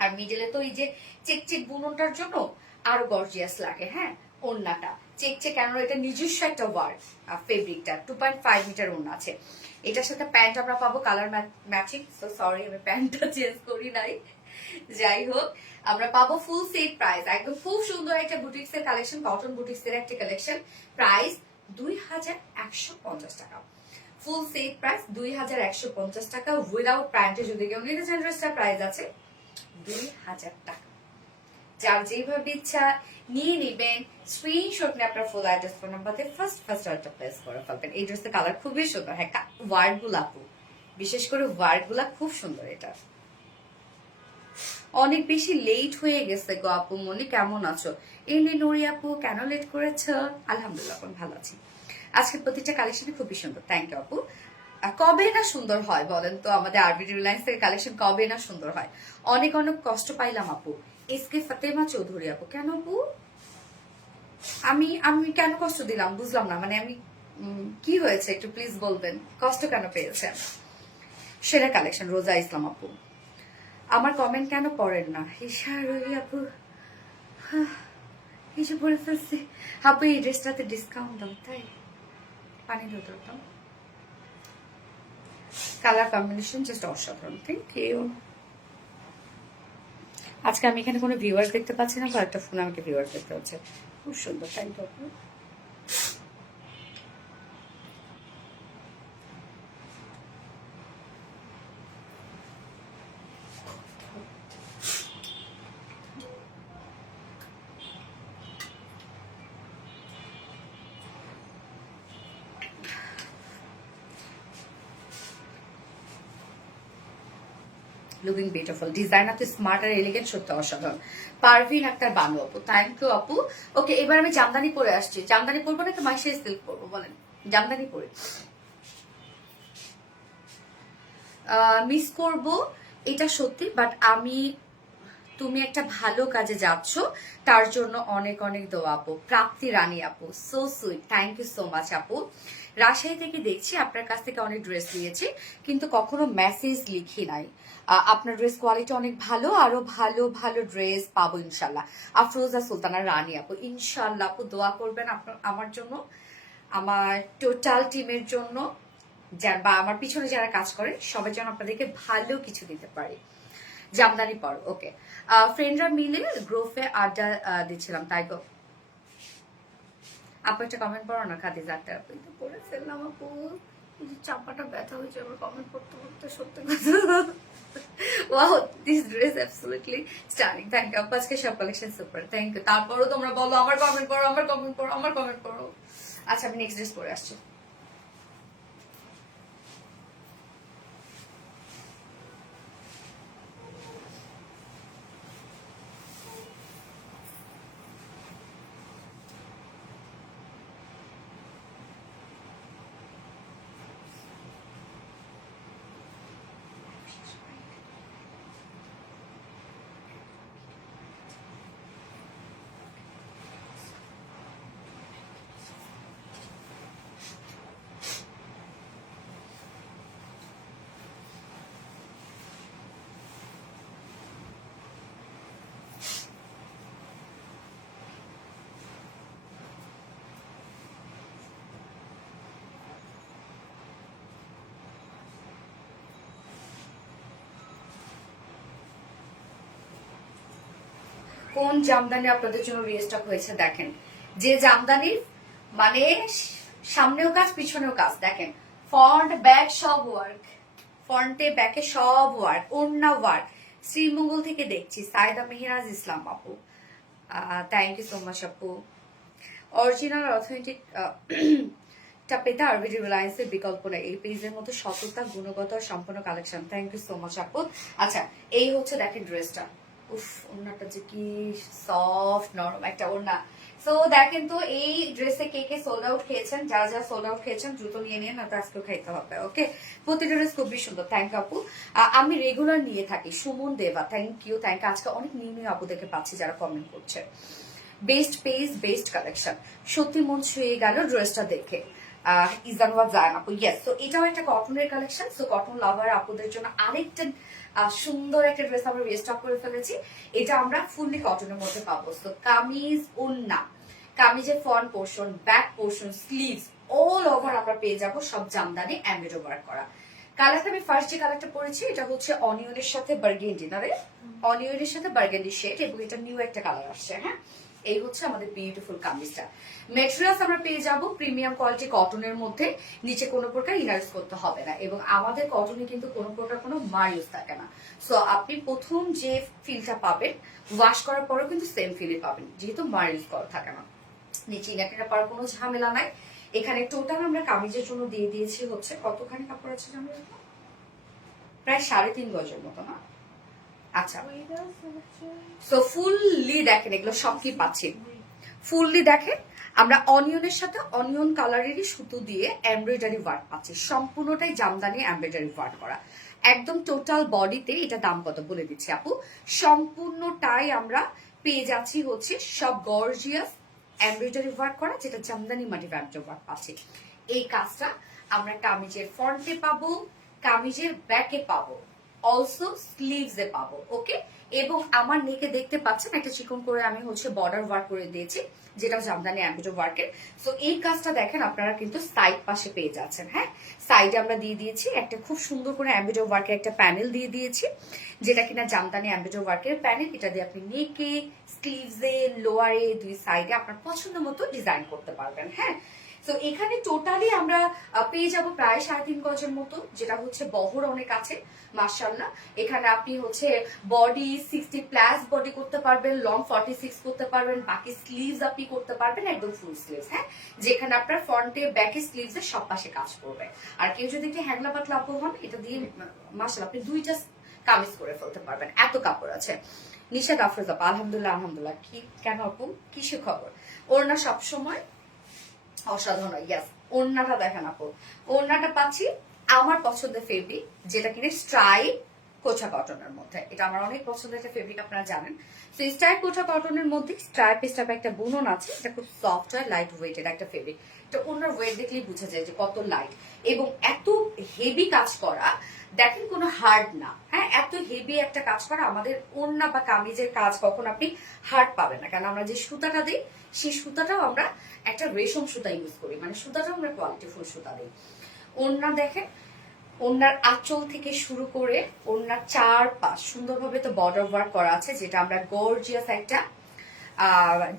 আর মিডলে তো এই যে চেক চেক বুননটার জন্য আরো গর্জিয়াস লাগে। হ্যাঁ, ওড়নাটা চেক চেক কেন, এটা নিজস্ব একটা ওয়ার্ক ফেব্রিকটা 2.5 মিটার ওড়না আছে। এটার সাথে প্যান্ট আমরা পাবো কালার ম্যাচিং। সো সরি আমি প্যান্টটা চেঞ্জ করি নাই। যাই হোক, আমরা পাবো ফুল সেট প্রাইস, একদম খুব সুন্দর একটা বুটিক্স এর কালেকশন, কটন বুটিক্স এর একটা কালেকশন। প্রাইস 2150 টাকা। ফুল সেট প্রাইস 2150 টাকা উইদাউট প্যান্টে। যদি কেউ নিতে চান ড্রেসটা প্রাইস আছে 2000 টাকা। যার যেভাবে ইচ্ছা নিয়ে নেবেন, স্ক্রিনশট নিয়ে আপনার ফুল অ্যাড্রেস ফোন নাম্বার দিয়ে ফার্স্ট অর্ডারটা প্লেস করে ফেলবেন। এই ড্রেসের কালার খুবই সুন্দর। হ্যাঁ, ওয়ার্ড গুলা আপু, বিশেষ করে ওয়ার্ড গুলা খুব সুন্দর। এটা অনেক বেশি লেট হয়ে গেছে গো আপু মনি, কেমন আছো? এমনি নুরি আপু কেন লেট করেছ? আলহামদুলিল্লাহ এখন ভালো আছি। আজকের প্রতিটা কালেকশনই খুবই সুন্দর, থ্যাংক ইউ আপু। কবে না সুন্দর হয় বলেন তো? আমাদের আরবিডি রিলায়েন্স থেকে কালেকশন কবে না সুন্দর হয়? অনেক অনেক কষ্ট পাইলাম আপু। এসকে ফাতেমা চৌধুরী আপু, কেন আপু? আমি আমি কেন কষ্ট দিলাম বুঝলাম না, মানে আমি কি হয়েছে একটু প্লিজ বলবেন, কষ্ট কেন পেয়েছেন? সেরা কালেকশন রোজা ইসলাম আপু, আমার কমেন্ট কেন পড়েন না? ইশারুই আপু কিছু বলে ফেলছে আপু, এই ড্রেসটাতে ডিসকাউন্ট দাও, তাই পানি ধরতাম। কালার কম্বিনেশন জাস্ট অসাধারণ, থ্যাংক ইউ। আজকে আমি এখানে কোনো ভিউয়ার্স দেখতে পাচ্ছি না, একটা ফোন আমাকে ভিউয়ার্স দেখতে হচ্ছে। খুব সুন্দর, থ্যাংক ইউ আপু। লুকিং বিউটিফুল, ডিজাইনার তো স্মার্ট আর এলিগেন্ট, সত্যি অসাধারণ। পারভিন আক্তার বানু আপু, থ্যাংক ইউ আপু। ওকে, এবার আমি জামদানি পরে আসছি। জামদানি পরবো নাকি মাইশাই সিল্ক পরবো বলেন? জামদানি পরে মিস করব এটা সত্যি, বাট আমি, তুমি একটা ভালো কাজে যাচ্ছ, তার জন্য অনেক অনেক দোয়া আপু। প্রাপ্তি রানী আপু, so sweet, thank you so much আপু। রাজশাহী থেকে দেখছি, আপনার কাছ থেকে অনেক ড্রেস নিয়েছি কিন্তু কখনো মেসেজ লিখি নাই। আপনার ড্রেস কোয়ালিটি অনেক ভালো, আরো ভালো ভালো ড্রেস পাবো ইনশাল্লাহ। আফরোজা সুলতানা রানী আপু, ইনশাল্লাহ আপু দোয়া করবেন আপনার আমার জন্য, আমার টোটাল টিমের জন্য, বা আমার পিছনে যারা কাজ করে সবাই যেন আপনাদেরকে ভালো কিছু দিতে পারি। জামদানি পর ওকে, ফ্রেন্ডরা মিলে গ্রোফে আড্ডা দিচ্ছিলাম, তাই গো আপু। একটা কমেন্ট পড়ো না, খাদিজা আক্তার আপু। তো পড়ে ফেললাম আপু, চাপাটা ব্যথা হয়েছে আমার কমেন্ট পড়তে পড়তে, সত্যি কথা। Wow, this dress absolutely stunning, thank you আপু। আজকে সব কালেকশন সুপার, থ্যাংক ইউ। তারপরও তোমরা বলো আমার কমেন্ট পড়ো, আমার কমেন্ট পড়ো, আমার কমেন্ট পড়ো। আচ্ছা, আমি নেক্সট ড্রেস পরে আসছি। কোন জামদানি আপনাদের জন্য রিস্টক হয়েছে দেখেন, যে জামদানির মানে সামনেও কাজ পিছনেও কাজ, দেখেন ফ্রন্ট ব্যাক সব ওয়ার্ক, ফ্রন্টে ব্যাকে সব ওয়ার্ক, ওড়না ওয়ার্ক। শ্রীমঙ্গল থেকে দেখছি, সায়দা মেহরাজ ইসলাম আপু, থ্যাংক ইউ সো মাচ আপু। অরিজিনাল অথেন্টিক টা পেতে আরবিডি রিলায়েন্সের বিকল্প নেই, এই পেজের মধ্যে সততা, গুণগত আর সম্পূর্ণ collection, thank you so much আপু। আচ্ছা, এই হচ্ছে দেখেন ড্রেসটা, উফ ওড়নাটা যে কি সফট নরম একটা ওড়না। সো দেখেন তো, এই ড্রেসে কে কে সোল্ড আউট খেয়েছেন? যারা যারা সোল্ড আউট খেয়েছেন দ্রুত নিয়ে নিন, না তো আজকেও খাইতে হবে। ওকে, প্রতিটা ড্রেস খুবই সুন্দর, থ্যাংক ইউ আপু। আমি রেগুলার নিয়ে থাকি, সুমন দেবা, থ্যাংক ইউ থ্যাংক ইউ। আজকে অনেক নিউ নিউ আপুদেরকে পাচ্ছি যারা কমেন্ট করছে। বেস্ট পেজ, বেস্ট কালেকশন, সত্যি মন ছুঁয়ে গেল ড্রেসটা দেখে। ইজানওয়া জায়ান আপু, ইয়েস। তো এটাও একটা কটনের কালেকশন। সো কটন লাভার আপুদের জন্য আরেকটা সুন্দর একটা ড্রেস আমরা রিস্টক করে ফেলেছি। এটা আমরা ফুললি কটনের মধ্যে পাবো। তো কামিজ, ওন্না, কামিজের front portion, back portion, sleeves all over আমরা পেয়ে যাবো সব জামদানি এমব্রয়ডারি ওয়ার্ক করা। কালারটা আমি ফার্স্ট যে কালারটা পরেছি এটা হচ্ছে অনিয়নের সাথে বার্গেন্ডি, না রে, অনিয়নের সাথে বার্গেন্ডি শেড, এবং এটা নিউ একটা কালার আসছে। হ্যাঁ, এই হচ্ছে আমাদের বিউটিফুল কামিজটা। মেটেরিয়ালস আমরা পেয়ে যাব প্রিমিয়াম কোয়ালিটি কটনের মধ্যে, নিচে কোনো প্রকার ইনার ইউজ করতে হবে না, এবং আমাদের কটনে কিন্তু কোনো প্রকার কোনো মার ইউজ থাকে না। সো আপনি প্রথম যে ফিলটা পাবেন ওয়াশ করার পরেও কিন্তু সেম ফিলই পাবেন, যেহেতু মার ইউজ করা থাকে না। নিচে ইনারটা পাওয়ার কোনো ঝামেলা নাই। এখানে টোটাল আমরা কামিজের জন্য দিয়ে দিয়েছি হচ্ছে কতখানি কাপড় আছে আমরা, প্রায় 3.5 গজের মতো, না? আচ্ছা, সো ফুললি দেখেন এগুলো সব কি পাচ্ছি, ফুললি দেখেন আমরা অনিয়নের সাথে অনিয়ন কালারেরই সুতো দিয়ে এমব্রয়ডারি ওয়ার্ক পাচ্ছি, সম্পূর্ণটাই জামদানি এমব্রয়ডারি ওয়ার্ক করা। একদম টোটাল বডিতে এটা দাম কত বলে দিচ্ছি আপু, সম্পূর্ণটাই আমরা পেয়ে যাচ্ছি হচ্ছে সব গর্জিয়াস এমব্রয়ডারি ওয়ার্ক করা, যেটা জামদানি মাটি এমব্রয়ডারি ওয়ার্ক পাচ্ছি। এই কাজটা আমরা কামিজের ফ্রন্টে পাবো, কামিজের ব্যাকে পাবো, অলসো স্লিভস এ পাবো। ওকে, এবং আমার নেকে দেখতে পাচ্ছেন একটা চিকন করে আমি হচ্ছে বর্ডার ওয়ার্ক করে দিয়েছি, যেটা জামদানি এমব্রয়ডারি ওয়ার্কের। সো এই কাজটা দেখেন আপনারা কিন্তু সাইড পাশে পেয়ে যাচ্ছেন। হ্যাঁ, সাইডে আমরা দিয়ে দিয়েছি একটা খুব সুন্দর করে এমব্রয়ডারি ওয়ার্কের একটা প্যানেল দিয়ে দিয়েছি, যেটা কিনা জামদানি এমব্রয়ডারি ওয়ার্কের প্যানেল। এটা দিয়ে আপনি নেকে, স্লিভসে, লোয়ারে, দুই সাইডে আপনার পছন্দ মতো ডিজাইন করতে পারবেন। হ্যাঁ, তো এখানে টোটালি আমরা পেয়ে যাব প্রায় 3.5 গজের মতো, যেটা হচ্ছে বহর অনেক আছে মাশাআল্লাহ। এখানে আপনি হচ্ছে বডি 60+ বডি করতে পারবেন, লং 46 করতে পারবেন, বাকি স্লিভস আপনি করতে পারবেন একদম ফুল স্লিভস। হ্যাঁ, যেখানে আপনার ফ্রন্টে ব্যাকে স্লিভস এর সব পাশে কাজ করবে। আর কেউ যদি একটু হ্যাংলা পাতলা আপু হন, এটা দিয়ে মাশাআল্লাহ আপনি দুইটা কামিজ করে ফেলতে পারবেন, এত কাপড় আছে। নিশাদ আফরোজা, আলহামদুলিল্লাহ আলহামদুলিল্লাহ। কি কেন আপু, কিসে খবর? ওর না সবসময় অসাধারণ। ইয়াস, ওড়নাটা দেখেন আপু, ওড়নাটা পাচ্ছি আমার পছন্দের ফেব্রিক, যেটা কিনে স্ট্রাইপ কোচা কটনের মধ্যে। এটা আমার অনেক পছন্দের একটা ফেব্রিক, আপনারা জানেন। তো স্ট্রাইপ কোচা কটনের মধ্যে স্ট্রাইপ একটা বুনন আছে, এটা খুব সফট হয়, লাইট ওয়েটের একটা ফেব্রিক। তো ওনার ওয়েট দেখলেই বোঝা যায় যে কত লাইট, এবং এত হেভি কাজ করা, দেখেন কোনো হার্ড না। হ্যাঁ, এত হেভি একটা কাজ করা, আমাদের ওড়না বা কামিজের কাজ কখন আপনি হার্ড পাবেন না, কারণ আমরা যে সুতাটা দিই সেই সুতাটাও আমরা একটা রেশম সুতা ইউজ করি, মানে সুতাটাও আমরা কোয়ালিটিফুল সুতা দিই। ওড়না দেখেন, ওড়নার আঁচল থেকে শুরু করে ওড়নার চারপাশ সুন্দরভাবে তো বর্ডার ওয়ার্ক করা আছে, যেটা আমরা গর্জিয়াস একটা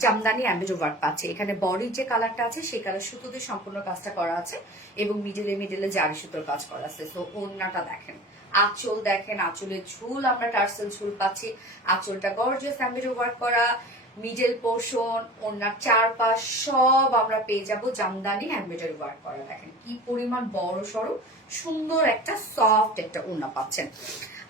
জামদানি এমব্রয়ডারি ওয়ার্ক পাচ্ছি। এখানে বডির যে কালারটা আছে সেই কালার সুতো দিয়ে সম্পূর্ণ কাজটা করা আছে, এবং মিডলে জারি সুতোর কাজ করা আছে। তো ওড়নাটা দেখেন, আঁচল দেখেন, আঁচলের ঝুল আমরা টার্সেল ঝুল পাচ্ছি, আঁচলটা গর্জিয়াস এমব্রয়ডারি ওয়ার্ক করা, মিডল পোর্শন, ওড়নার চারপাশ সব আমরা পেয়ে যাব জামদানি এমব্রয়ডারি ওয়ার্ক করা। দেখেন কি পরিমাণ বড় সড়ো সুন্দর একটা সফট একটা ওড়না পাচ্ছেন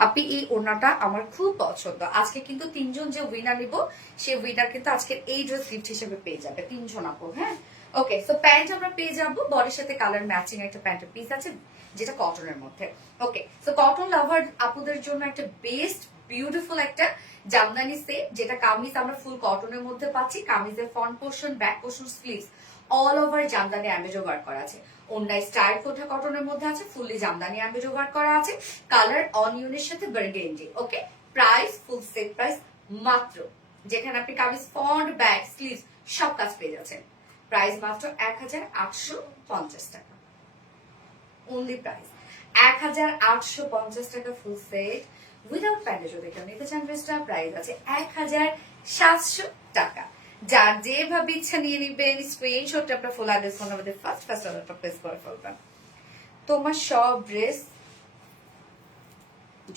আপনি। এই ওড়নাটা আমার খুব পছন্দ। আজকে কিন্তু 3 জন যে উইনার নিব, সেই উইনার কিন্তু আজকে এই ড্রেস গিফট হিসেবে পেয়ে যাবে 3 জন আপু। হ্যাঁ, ওকে। সো প্যান্ট আমরা পেয়ে যাব, বডির সাথে কালার ম্যাচিং একটা প্যান্টের পিস আছে, যেটা কটনের মধ্যে। ওকে, সো কটন লাভার আপুদের জন্য একটা বেস্ট বিউটিফুল একটা জামদানি সেট, যেটা কামিজ আমরা ফুল কটনের মধ্যে পাচ্ছি। কামিজের front portion, back portion, sleeves all over jamdani embroidery work করা আছে। ওন্ডাই স্টাইল কোঠা কটনের মধ্যে আছে, ফুললি জামদানি এমব্রয়ডারি ওয়ার্ক করা আছে, কালার অনিয়নের সাথে বার্গেন্ডি। ওকে, প্রাইস ফুল সেট প্রাইস মাত্র, যেখানে আপনি কামিজ ফ্রন্ট, ব্যাক, স্লিভস সব কাজ পেয়ে যাচ্ছেন, প্রাইস মাত্র 1850 টাকা। অনলি প্রাইস 1850 টাকা ফুল সেট উইদাউট প্যান্টে। যদি কেউ নিতে চান ড্রেসটা, প্রাইস আছে 1700 টাকা। যার যেভাবে ইচ্ছা নিয়ে নিবেন, স্ক্রিনশট আপনার ফুল অ্যাড্রেস ফোন আমাদের ফার্স্ট অর্ডারটা প্লেস করে ফেলবেন। তোমার সব ড্রেস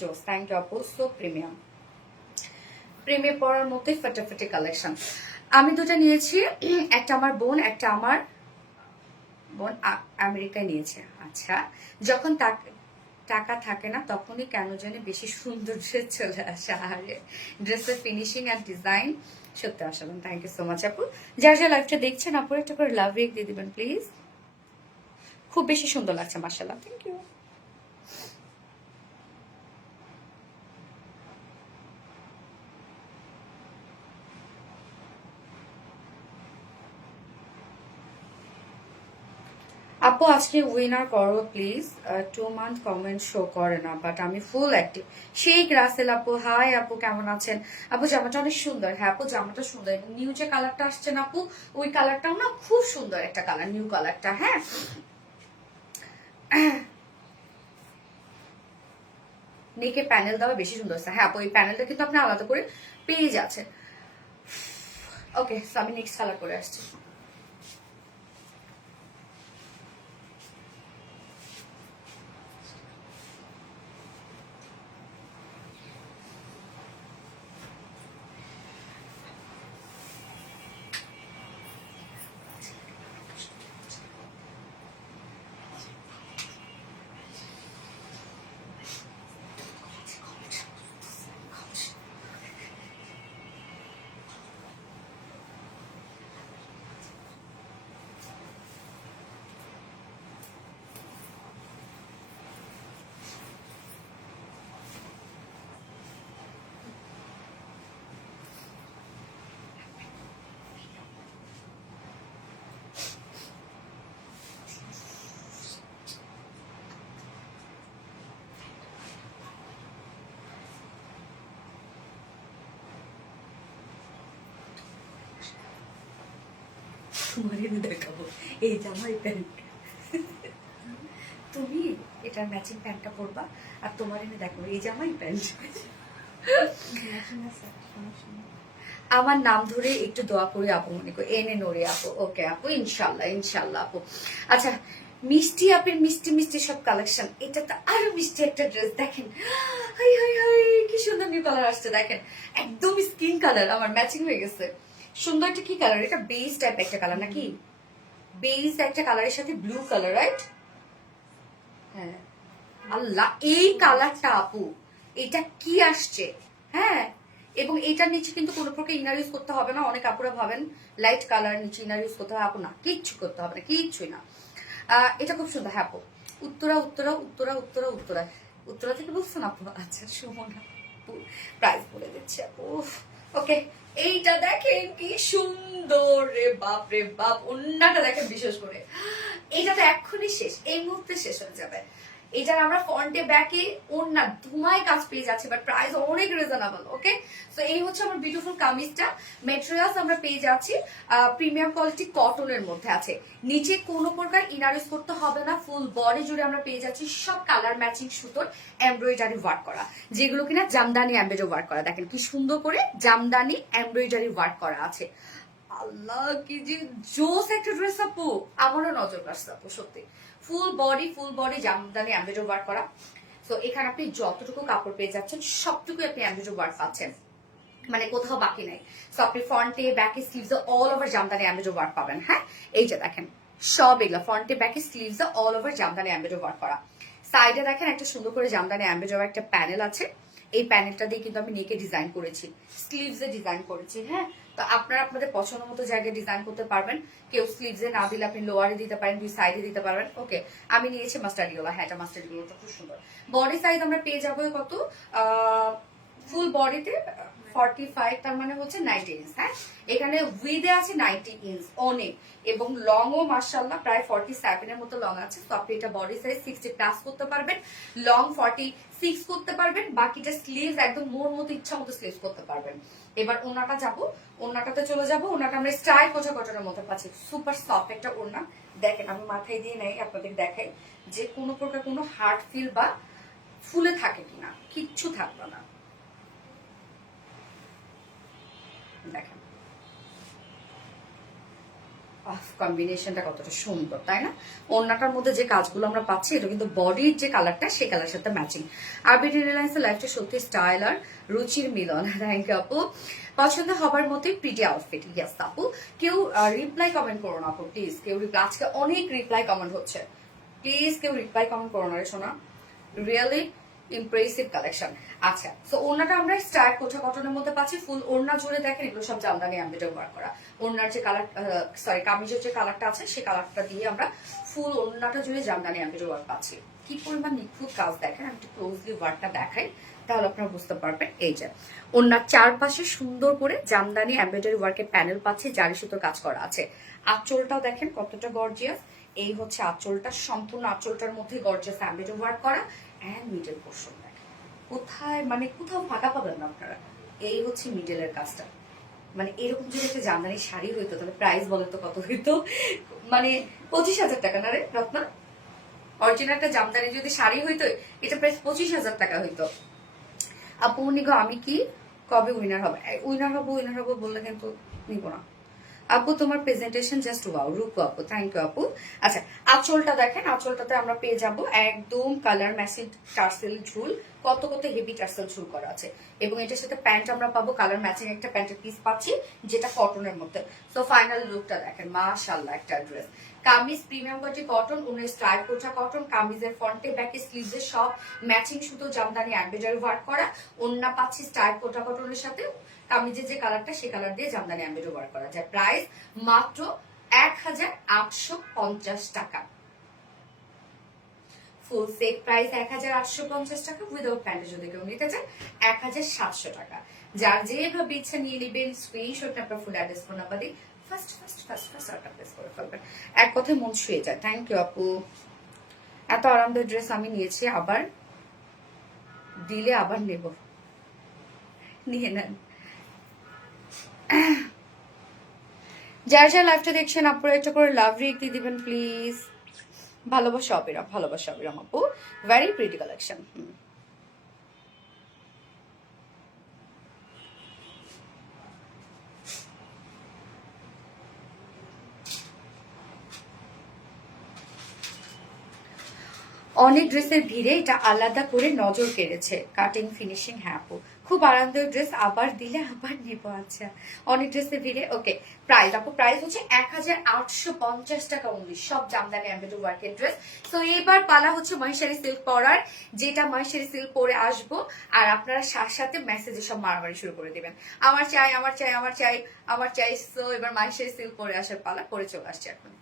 জোস, থ্যাংক ইউ আপু, সো প্রিমিয়াম, প্রেমে পড়ার মতোই ফাটাফাটি কালেকশন। আমি দুটো নিয়েছি, একটা আমার বোন, একটা আমার বোন আমেরিকায় নিয়েছে। আচ্ছা, যখন টাকা থাকে না তখনই কেন জানি বেশি সুন্দর ড্রেস চলে আসে। আর ড্রেসের ফিনিশিং আর ডিজাইন সত্যি অসাধারণ। থ্যাংক ইউ সো মাচ আপু। যারা যারা লাইভটা দেখছেন আপু একটা করে লাভ রেক দিয়ে দিবেন প্লিজ, খুব বেশি সুন্দর লাগছে মাশাআল্লাহ। Thank you. আপু আজকে উইনার করো প্লিজ। 2 মান্থ কমেন্ট শো করে না, বাট আমি ফুল অ্যাক্টিভ। শেখ রাসেল আপু, হাই আপু, কেমন আছেন? আপু জামাটা অনেক সুন্দর। হ্যাঁ আপু জামাটা সুন্দর, এবং নিউ যে কালারটা আসছে না আপু, ওই কালারটাও না খুব সুন্দর একটা কালার, নিউ কালারটা। হ্যাঁ নেকে প্যানেল দেওয়া বেশি সুন্দর আছে। হ্যাঁ আপু এই প্যানেলটা কিন্তু আপনি আলাদা করে পেয়ে যাচ্ছেন। ওকে, আমি নেক্সট কালার করে আসছি। তোমার এনে দেখাবো এই জামাই প্যান্ট, তুমি এটার ম্যাচিং প্যান্টটা পরবা, আর তোমার এনে দেখো এই জামাই প্যান্ট। আমার নাম ধরে একটু দোয়া করি আপু, মনে করি এনে নড়ে আপু। ওকে আপু, ইনশাল্লাহ ইনশাল্লাহ আপু। আচ্ছা মিষ্টি আপের মিষ্টি মিষ্টি সব কালেকশন, এটা তো আরো মিষ্টি একটা ড্রেস। দেখেন হাই হাই হাই কি সুন্দর নিউ কালার আসছে, দেখেন একদম স্কিন কালার আমার ম্যাচিং হয়ে গেছে। সুন্দর একটা কি কালার, এটা বেজ টাইপ একটা কালার নাকি? বেজ একটা কালারের সাথে ব্লু কালার, রাইট? হ্যাঁ আল্লাহ, এই কালারটা আপু, এটা কি আসছে? হ্যাঁ, এবং এটার নিচে কিন্তু কোনো প্রকার ইনার ইউজ করতে হবে না। অনেক আপুরা ভাবেন লাইট কালার নিচে ইনার ইউজ করতে হবে, আপু না, কিচ্ছু করতে হবে না, কিচ্ছুই না। এটা খুব সুন্দর। হ্যাঁ আপু, উত্তরা উত্তরা উত্তরা উত্তরা উত্তরা উত্তরা থেকে বলছেন আপু? আচ্ছা সুমনা আপু, প্রাইস বলে দিচ্ছি আপু। ওকে, এইটা দেখেন কি সুন্দর রে বাপ রে বাপ, অন্যটা দেখেন বিশেষ করে। এইটা তো এক্ষুনি শেষ, এই মুহূর্তে শেষ হয়ে যাবে। এটার আমরা ফ্রন্টে ব্যাকে ওন্না ধুমায় কাজ পেয়ে যাচ্ছি, বাট প্রাইস অনেক রিজনেবল। ওকে, সো এই হচ্ছে আমার বিউটিফুল কামিজটা। মেটেরিয়ালস আমরা পেয়ে যাচ্ছি প্রিমিয়াম কোয়ালিটি কটনের মধ্যে আছে। নিচে কোনো প্রকার ইনার ইউজ করতে হবে না, ফুল বডি জুড়ে আমরা পেয়ে যাচ্ছি সব কালার ম্যাচিং সুতোর এমব্রয়ডারি ওয়ার্ক করা, যেগুলো কিনা জামদানি এমব্রয়ডারি ওয়ার্ক করা। দেখেন কি সুন্দর করে জামদানি এমব্রয়ডারি ওয়ার্ক করা আছে। আল্লাহ কি যে জোস একটা ড্রেস আপু, আমারও নজর কাটছে আপু সত্যি। Full body Jamdani embroidery work করা। সো এখানে আপনি যতটুকু কাপড় পেয়ে যাচ্ছেন সবটুকু আপনি এমব্রয়ডারি ওয়ার্ক পাচ্ছেন, মানে কোথাও বাকি নাই। সো আপনি ফ্রন্টে ব্যাকে স্লিভসে all over jamdani embroidery work পাবেন। হ্যাঁ এই যে দেখেন সব এগুলো ফ্রন্টে ব্যাকে স্লিভসে all over jamdani embroidery work করা। সাইডে দেখেন একটা সুন্দর করে জামদানি এমব্রয়ডারি একটা প্যানেল আছে। এই প্যানেলটা দিয়ে কিন্তু আমি নেকে ডিজাইন করেছি, স্লিভসে ডিজাইন করেছি। হ্যাঁ, তো আপনারা আপনাদের পছন্দ মতো জায়গায় ডিজাইন করতে পারবেন। কেউ স্লিভসে না দিলে আপনি লোয়ারে দিতে পারেন, দুই সাইডে দিতে পারবেন। ওকে, আমি নিয়েছি মাস্টার্ডিওলা। হ্যাঁ এটা মাস্টার্ডিওলাটা খুব সুন্দর। বডি সাইজ আমরা পেয়ে যাবো কত, ফুল বডিতে 45, তার মানে হচ্ছে 90 ইঞ্চ। হ্যাঁ, এখানে উইডে আছে 90 ইঞ্চ অনেক, এবং লং ও মাশাআল্লাহ প্রায় 47 এর মতো লং আছে। তো আপনি এটা বডি সাইজ 60 প্লাস করতে পারবেন, লং 46 করতে পারবেন, বাকিটা স্লিভস একদম মন মতো ইচ্ছা মতো স্লিভস করতে পারবেন। এবার ওনাটা যাবো, ওনাটাতে চলে যাবো। ওনাটা আমরা স্টাইল কোচা কটনের মধ্যে পাচ্ছি, সুপার সফট একটা ওড়না। দেখেন আমি মাথায় দিয়ে নেই, আপনাদের দেখাই যে কোনো প্রকার কোনো হার্ড ফিল বা ফুলে থাকে কিনা, কিচ্ছু থাকবে না। দেখেন কম্বিনেশনটা কতটা সুন্দর, তাই না? ওড়নাটার মধ্যে যে কাজগুলো আমরা পাচ্ছি, এটা কিন্তু বডির যে কালারটা সেই কালারের সাথে ম্যাচিং। আরবিডি রিলায়েন্সের লাইফটা সত্যি স্টাইল আর রুচির মিলন। থ্যাংক ইউ আপু, পছন্দ হবার মতোই প্রিটি আউটফিট। ইয়েস আপু, কেউ রিপ্লাই কমেন্ট করো না আপু প্লিজ, কেউ রিপ্লাই, আজকে অনেক রিপ্লাই কমেন্ট হচ্ছে, প্লিজ কেউ রিপ্লাই কমেন্ট করো না রে সোনা। Really impressive collection. আচ্ছা, সো ওড়নাটা আমরা স্টার কোঠা কটনের মধ্যে পাচ্ছি, ফুল ওড়না জুড়ে দেখেন এগুলো সব জামদানি এমব্রয়ডারি ওয়ার্ক করা। ওড়নার যে কালার, সরি কামিজের যে কালারটা আছে সেই কালারটা দিয়ে আমরা ফুল ওড়নাটা জুড়ে জামদানি এমব্রয়ডারি ওয়ার্ক পাচ্ছি। কি পরিমাণ নিখুঁত কাজ দেখেন, আমি একটু ক্লোজলি ওয়ার্কটা দেখাই তাহলে আপনারা বুঝতে পারবেন। এই যে ওড়নার চারপাশে সুন্দর করে জামদানি এমব্রয়ডারি ওয়ার্কের প্যানেল পাচ্ছি, জারি সুতোর কাজ করা আছে। আঁচলটাও দেখেন কতটা গর্জিয়াস, এই হচ্ছে আঁচলটা, সম্পূর্ণ আঁচলটার মধ্যে গর্জিয়াস এমব্রয়ডারি ওয়ার্ক করা এন্ড মিডল পোরশন দেখেন কোথায়, মানে কোথাও ফাঁকা পাবেন না আপনারা। এই হচ্ছে মিডলের কাজটা, মানে এরকম যদি একটা জামদানি শাড়ি হইতো তাহলে প্রাইস বলেন তো কত হইতো? মানে 25,000 টাকা না রে রত্না? অরিজিনাল একটা জামদানি যদি শাড়ি হইতো এটা প্রাইস 25,000 টাকা হইতো। আপু নিগো আমি কি কবে উইনার হবে? উইনার হবো বললে কিন্তু নিব না। আপু তোমার প্রেজেন্টেশন জাস্ট ওয়াও। রূপু আপু, থ্যাংক ইউ আপু। আচ্ছা, আঁচলটা দেখেন, আঁচলটাতে আমরা পেয়ে যাব একদম কালার ম্যাচিং টার্সেল ঝুল, কত কত হেভি টার্সেল ঝুল করা আছে, এবং এটার সাথে প্যান্ট আমরা পাবো কালার ম্যাচিং একটা প্যান্টের পিস পাচ্ছি যেটা কটনের মধ্যে। সো ফাইনাল লুকটা দেখেন, মাশাআল্লাহ একটা dress. Kameez premium quality cotton, উনের স্টাইল কোটা কটন, কামিজের ফ্রন্টে ব্যাকে স্লিভসে সব ম্যাচিং সুতো জামদানি এমব্রয়ডারি ওয়ার্ক করা, ওন্না পাচ্ছি স্টাইল কোটা কটনের সাথে, কামিজের যে কালারটা সেই কালার দিয়ে জামদানি এমব্রয়ডারি ওয়ার্ক করা যায়। প্রাইস মাত্র 1,850 টাকা। ফুল সেট প্রাইস 1,850 টাকা, উইদাউট প্যান্টে যদি কেউ নিতে চান 1,700 টাকা। যার যেভাবে ইচ্ছা নিয়ে নেবেন, স্ক্রিনশট আপনার ফুল অ্যাড্রেস ফোন নাম্বার দিয়ে ফার্স্ট অর্ডার প্লেস করে ফেলবেন। এক কথায় মন ছুঁয়ে যায়। থ্যাংক ইউ আপু। এত আরামদায়ক ড্রেস আমি নিয়েছি, আবার দিলে আবার নেব, নিয়ে নেন। যারা যারা লাইভটা দেখছেন আপনারা একটা করে লাভ রিক দিয়ে দিবেন প্লিজ। ভালোবাসা অবিরাম, ভালোবাসা অবিরাম আপু, ভেরি প্রিটি কালেকশন। অনেক ড্রেসের ভিড়ে এটা আলাদা করে নজর কেড়েছে, কাটিং ফিনিশিং। হ্যাঁ আপু, খুব আরামদায়ক ড্রেস, আবার দিলে আবার নেব। আচ্ছা, অনেক ড্রেসের ভিড়ে। ওকে, প্রাইস আপু, প্রাইস হচ্ছে 1,850 টাকা অনলি, সব জামদানি এমব্রয়ডারি ওয়ার্কের ড্রেস। তো এবার পালা হচ্ছে মহেশ্বরী সিল্ক পরার, যেটা মহেশ্বরী সিল্ক পরে আসবো আর আপনারা সাথে সাথে মেসেজে সব মারামারি শুরু করে দিবেন, আমার চাই আমার চাই আমার চাই আমার চাই। তো এবার মহেশ্বরী সিল্ক পরে আসার পালা, করে চলে আসছে এখন।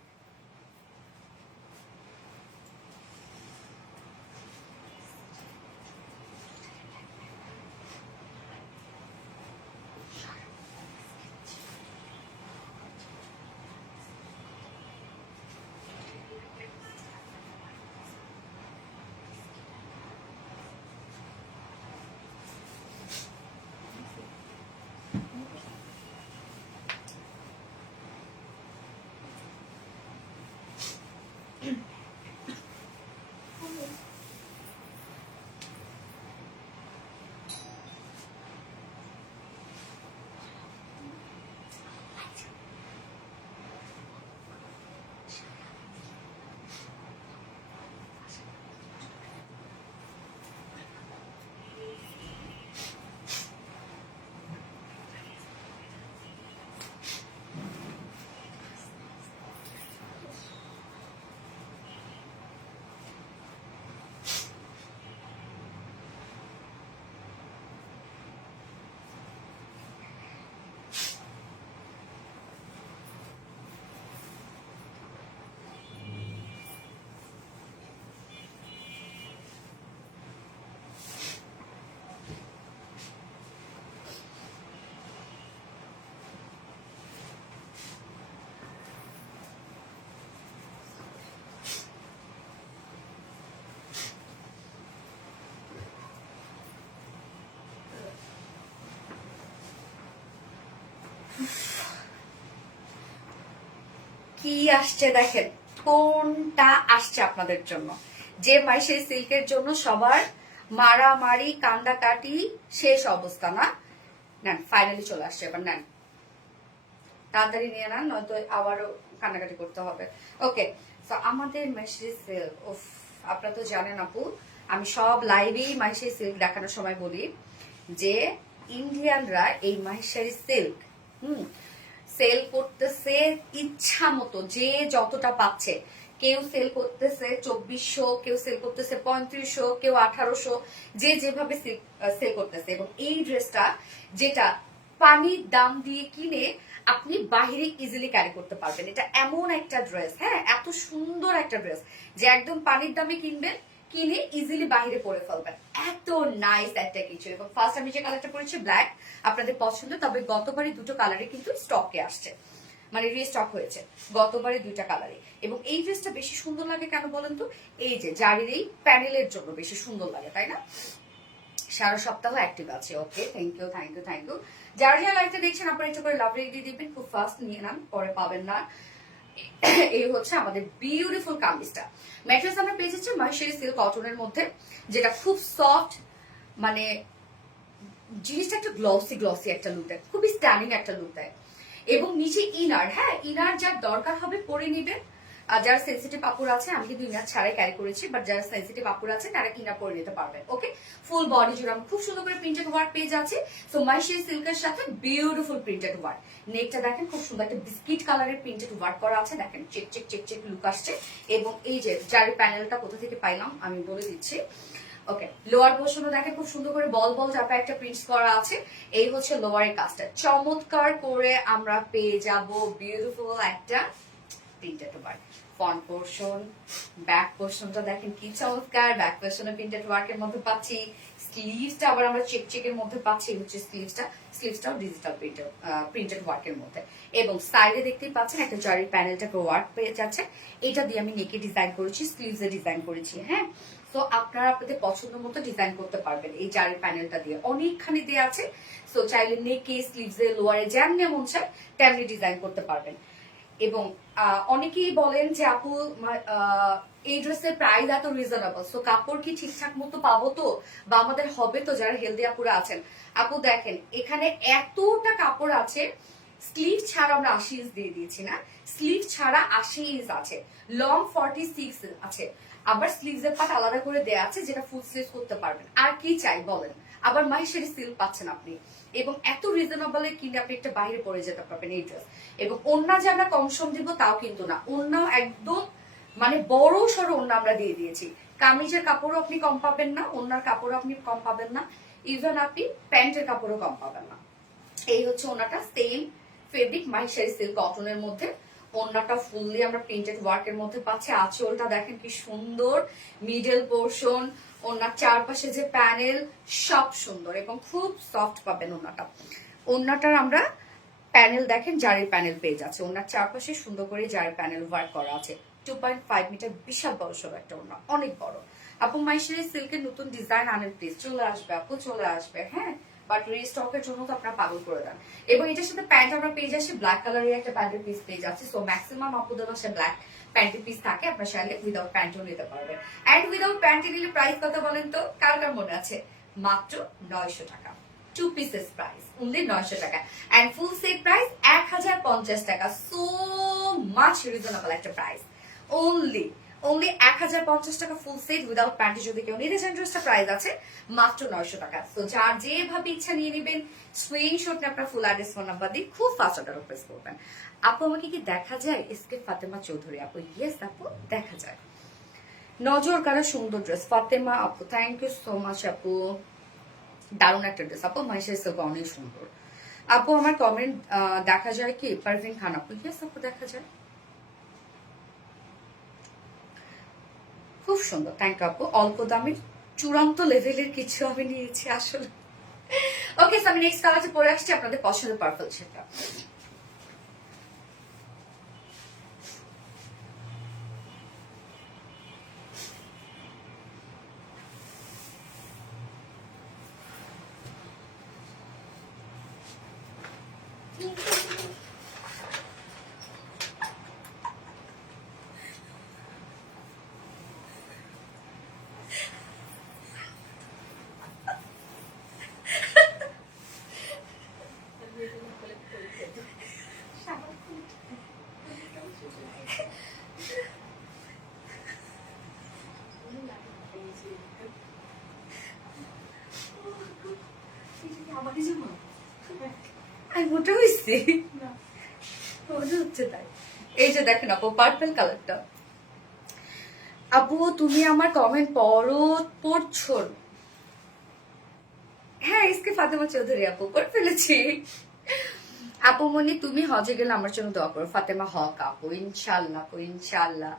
কি আসছে দেখেন, কোনটা আসছে আপনাদের জন্য, যে মাইশারি সিল্কের জন্য সবার মারামারি কান্দাকাটি শেষ অবস্থা না? নেন, ফাইনালি চলে আসছে, এবার নেন, তাড়াতাড়ি নিয়ে নেন, নয়তো আবারও কান্নাকাটি করতে হবে। ওকে, তো আমাদের মাইশারি সিল্ক, উফ, আপনারা তো জানেন আপু, আমি সব লাইভেই মাইশারি সিল্ক দেখানোর সময় বলি যে ইন্ডিয়ানরা এই মাইশারি সিল্ক সেল করতেছে ইচ্ছা মতো, যে যতটা পাচ্ছে। কেউ সেল করতেছে 2400, কেউ সেল করতেছে 3500, কেউ 1800, যে যেভাবে সেল করতেছে। এবং এই ড্রেসটা যেটা পানির দাম দিয়ে কিনে আপনি বাহিরে ইজিলি ক্যারি করতে পারবেন, এটা এমন একটা ড্রেস, হ্যাঁ এত সুন্দর একটা ড্রেস যে একদম পানির দামে কিনবেন, কিনে ইজিলি বাহিরে পরে ফেলবেন, এত নাইস একটা কিছু। এবং ফার্স্ট আমি যে কালারটা পরেছি ব্ল্যাক, আপনাদের পছন্দ, তবে গতবারই দুটো কালারে কিন্তু স্টকে আসছে। মানে রিস্টক হয়েছে গতবারে 2টা কালারে। এবং এই ড্রেসটা বেশি সুন্দর লাগে কেন বলেন তো, এই যে জারির এই প্যানেলের জন্য বেশি সুন্দর লাগে, তাই না? সারা সপ্তাহ অ্যাক্টিভ আছে। Okay, thank you thank you thank you. যারা যারা লাইভটা দেখছেন আপনারা একটু করে লাভ রেট দিয়ে দিবেন, খুব ফাস্ট নিয়ে নেন, পরে পাবেন না। এই হচ্ছে আমাদের বিউটিফুল কামিজটা। ম্যাট্রেস আমরা পেয়ে যাচ্ছি মাহেশ্বরী সিল্ক কটনের মধ্যে, যেটা খুব সফট, মানে জিনিসটা একটা গ্লসি গ্লসি একটা লুক দেয়, খুবই স্ট্যান্ডিং একটা লুক দেয়। এবং নিচে ইনার, হ্যাঁ ইনার যার দরকার হবে পরে নিবেন। যারা সেন্সিটিভ আপুর আছে, আমি কিন্তু ইনার ছাড়াই ক্যারি করেছি, বাট যারা সেন্সিটিভ আপুর আছে তারা ইনার পরে নিতে পারবেন। ওকে, ফুল বডি জুড়ে আমরা খুব সুন্দর করে প্রিন্টেড ওয়ার্ক পেয়ে যাচ্ছে। সো মাহেশ্বরী সিল্কের সাথে বিউটিফুল প্রিন্টেড ওয়ার্ক। নেকটা দেখেন খুব সুন্দর একটা বিস্কিট কালারের প্রিন্টেড ওয়ার্ক করা আছে, দেখেন check check check check look আসছে। এবং এই যে যার প্যানেলটা কোথা থেকে পাইলাম আমি বলে দিচ্ছি। ওকে, লোয়ার পোর্শনও দেখেন খুব সুন্দর করে বল বল চাপা একটা প্রিন্টস করা আছে। এই হচ্ছে লোয়ারের কাজটা চমৎকার করে আমরা পেয়ে যাব বিউটিফুল একটা printed work. Front portion, back পোর্শনটা দেখেন কি চমৎকার, ব্যাক পোর্শনে প্রিন্টেড ওয়ার্কের মধ্যে পাচ্ছি। স্লিভসটা আবার আমরা চেক চেকের মধ্যে পাচ্ছি, হচ্ছে স্লিভসটাও ডিজিটাল প্রিন্টেড ওয়ার্কের মধ্যে। এবং সাইডে দেখতেই পাচ্ছেন একটা জারির প্যানেলটাকে ওয়ার্ক পেয়ে যাচ্ছে। এটা দিয়ে আমি নেকে ডিজাইন করেছি, স্লিভসে ডিজাইন করেছি। হ্যাঁ, তো আপনারা আপনাদের পছন্দ মতো ডিজাইন করতে পারবেন এই জারির প্যানেলটা দিয়ে, অনেকখানি দেওয়া আছে। সো চাইলে নেকে, স্লিভসে, লোয়ারে যেমন মন চায় তেমনি ডিজাইন করতে পারবেন। এবং অনেকেই বলেন যে আপু এই ড্রেসের প্রাইস এত রিজনেবল, সো কাপড় কি ঠিকঠাক মতো পাবো তো, বা আমাদের হবে তো, যারা হেলদি আপুরা আছেন। আপু দেখেন এখানে এতটা কাপড় আছে, স্লিভ ছাড়া আমরা 80 ইঞ্চ দিয়ে দিয়েছি না, স্লিভ ছাড়া 80 ইঞ্চ আছে, লং 46 আছে, আবার স্লিভসের পাট আলাদা করে দেয়া আছে যেটা ফুল স্লিভ করতে পারবেন। আর কি চাই বলেন, আবার মাহেশ্বরী সিল্ক পাচ্ছেন আপনি, এবং এত রিজনেবলে কিনে আপনি একটা বাইরে পরে যেতে পারবেন এই ড্রেস। এবং ওন্না যে আমরা কম সম দিব তাও কিন্তু না, ওন্না একদম মানে বড় সড়ো ওন্না আমরা দিয়ে দিয়েছি। কামিজের কাপড়ও আপনি কম পাবেন না, ওন্নার কাপড়ও আপনি কম পাবেন না, ইভেন আপনি প্যান্টের কাপড়ও কম পাবেন না। এই হচ্ছে ওন্নাটা, সেম ফেব্রিক মাহেশ্বরী সিল্ক কটনের মধ্যে। ওন্নাটা ফুললি আমরা প্রিন্টেড ওয়ার্কের মধ্যে পাচ্ছি। আঁচলটা দেখেন কি সুন্দর, মিডল পোর্শন, ওন্নার চারপাশে যে প্যানেল সব সুন্দর এবং খুব সফট পাবেন ওন্নাটা। ওন্নাটার আমরা প্যানেল দেখেন জারির প্যানেল পেয়ে যাচ্ছে, ওন্নার চারপাশে সুন্দর করে জারির প্যানেল ওয়ার্ক করা আছে। 2.5 মিটার বিশাল বড় সড়ো একটা ওন্না, অনেক বড়। আপু মাহেশ্বরী সিল্কের নতুন ডিজাইন আনেন প্লিজ। চলে আসবে আপু, চলে আসবে। হ্যাঁ, বাট রিস্টকের জন্য তো আপনারা পাগল করে দেন। এবং এটার সাথে প্যান্ট আমরা পেয়ে যাচ্ছি, ব্ল্যাক কালারের একটা প্যান্টের পিস পেয়ে যাচ্ছি। সো ম্যাক্সিমাম আপুদের বাসায় ব্ল্যাক প্যান্টের পিস থাকে, আপনারা চাইলে উইদাউট প্যান্টও নিতে পারবেন। এন্ড উইদাউট প্যান্টে নিলে প্রাইস কত বলেন তো, কার কার মনে আছে? মাত্র 900 টাকা। 2 পিসেস প্রাইস অনলি 900 টাকা, এন্ড ফুল সেট প্রাইস 1050 টাকা। সো মাচ রিজনেবল একটা প্রাইস। অনলি 1050 টাকা ফুল সেট উইদাউট প্যান্টে যদি কেউ নিতে চান, ড্রেসটা প্রাইস আছে মাত্র 900 টাকা। তো যার যেভাবে ইচ্ছা নিয়ে নেবেন, স্ক্রিনশট নিয়ে আপনার ফুল অ্যাড্রেস ফোন নাম্বার দিয়ে খুব ফাস্ট অর্ডার প্রেস করবেন। আপু আমাকে কি দেখা যায়? এসকে ফাতেমা চৌধুরী আপু, ইয়েস আপু দেখা যায়। নজর কারা সুন্দর ড্রেস, ফাতেমা আপু থ্যাংক ইউ সো মাচ আপু, দারুণ একটা ড্রেস আপু, মাহেশ্বরী সিল্ক অনেক সুন্দর। আপু আমার কমেন্ট দেখা যায় কি? পারভিন খান আপু, ইয়েস আপু দেখা যায়, খুব সুন্দর, থ্যাংক ইউ আপু। অল্প দামের চূড়ান্ত লেভেলের কিছু আমি নিয়েছি আসলে। ওকে, আমি নেক্সট কালারটা পরে আসছি, আপনাদের পছন্দের পার্পল সেটা। আমি মোটা হয়েছি মনে হচ্ছে তাই। এই যে দেখেন আপু পার্পল কালারটা, আপু তুমি আমার কমেন্ট পড়ছো? হ্যাঁ, ইসকে ফাতেমা চৌধুরী আপু করে ফেলেছি। আপু মনি তুমি হজে গেলে আমার জন্য দোয়া করো। ফাতেমা হক আপু, ইনশাল্লাহ আপু ইনশাল্লাহ।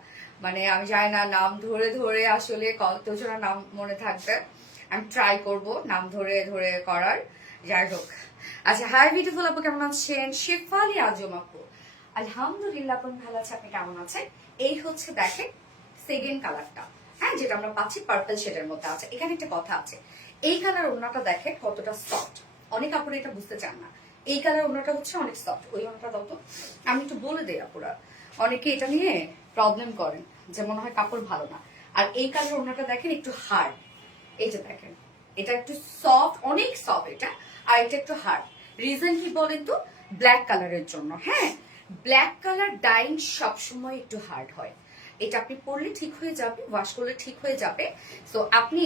মানে আমি জানি না নাম ধরে ধরে আসলে কতজনের নাম মনে থাকবে, আমি ট্রাই করব নাম ধরে ধরে করার। যাই হোক, আচ্ছা হাই বিউটিফুল আপু কেমন আছেন? শেফালি আজম আপু, আলহামদুলিল্লাহ আপনি ভালো আছে, আপনি কেমন আছেন? এই হচ্ছে দেখেন সেকেন্ড কালারটা, হ্যাঁ, যেটা আমরা পাচ্ছি পার্পল শেডের মধ্যে আছে। এখানে একটা কথা আছে, এই কালার ওড়নাটা দেখেন কতটা সফট। অনেক আপুরা এটা বুঝতে চান না, এই কালার ওড়নাটা হচ্ছে অনেক সফট। ওই ওড়নাটা দাও তো, আমি একটু বলে দেই আপুরা, অনেকে এটা নিয়ে প্রবলেম করেন যে মনে হয় কাপড় ভালো না। আর এই কালার ওড়নাটা দেখেন একটু হার্ড, এই যে দেখেন এটা একটু সফট, অনেক সফট এটা, আর এটা একটু হার্ড। রিজন কি বলেন তো? ব্ল্যাক কালারের জন্য। হ্যাঁ, ব্ল্যাক কালার ডাইং সবসময় একটু হার্ড হয়। এটা আপনি পরলে ঠিক হয়ে যাবে, ওয়াশ করলে ঠিক হয়ে যাবে। সো আপনি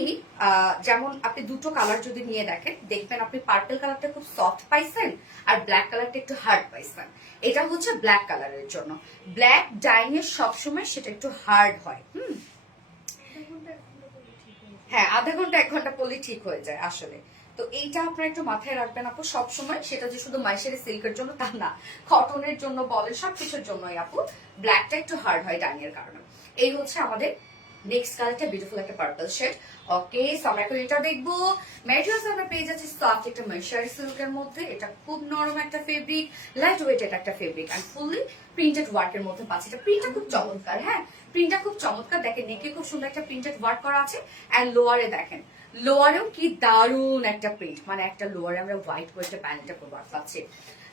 যেমন আপনি দুটো কালার যদি নিয়ে দেখেন, দেখবেন আপনি পার্পল কালারটা খুব সফট পাইছেন আর ব্ল্যাক কালারটা একটু হার্ড পাইছেন। এটা হচ্ছে ব্ল্যাক কালারের জন্য। ব্ল্যাক ডাইং এর সবসময় সেটা একটু হার্ড হয়। হ্যাঁ, আধা ঘন্টা 1 ঘন্টা পরলে ঠিক হয়ে যায় আসলে। তো এইটা আপনারা একটু মাথায় রাখবেন আপু সবসময়। সেটা যে শুধু মাইশারি সিল্কের জন্য তা না, কটনের জন্য বলেন, সবকিছুর জন্যই আপু ব্ল্যাকটা একটু হার্ড হয় ডাইংয়ের কারণে। এই হচ্ছে আমাদের নেক্সট কালারটা, বিউটিফুল একটা পার্পল শেড। ওকে, সো আমরা এখন এটা দেখবো। ম্যাটেরিয়ালস আমরা পেয়ে যাচ্ছি সফট একটা মাইশারি সিল্কের মধ্যে। এটা খুব নরম একটা ফেব্রিক, লাইট ওয়েটেড একটা ফেব্রিক, এন্ড ফুললি প্রিন্টেড ওয়ার্কের মধ্যে পাচ্ছি। এটা প্রিন্টটা খুব চমৎকার। হ্যাঁ, প্রিন্টটা খুব চমৎকার। দেখেন নেকে খুব সুন্দর একটা প্রিন্টেড ওয়ার্ক করা আছে, এন্ড লোয়ারে দেখেন, লোয়ারেও কি দারুন একটা প্রিন্ট, মানে একটা লোয়ারে আমরা হোয়াইট ওয়েটে প্যান্টটা ওয়ার্ক পাচ্ছি।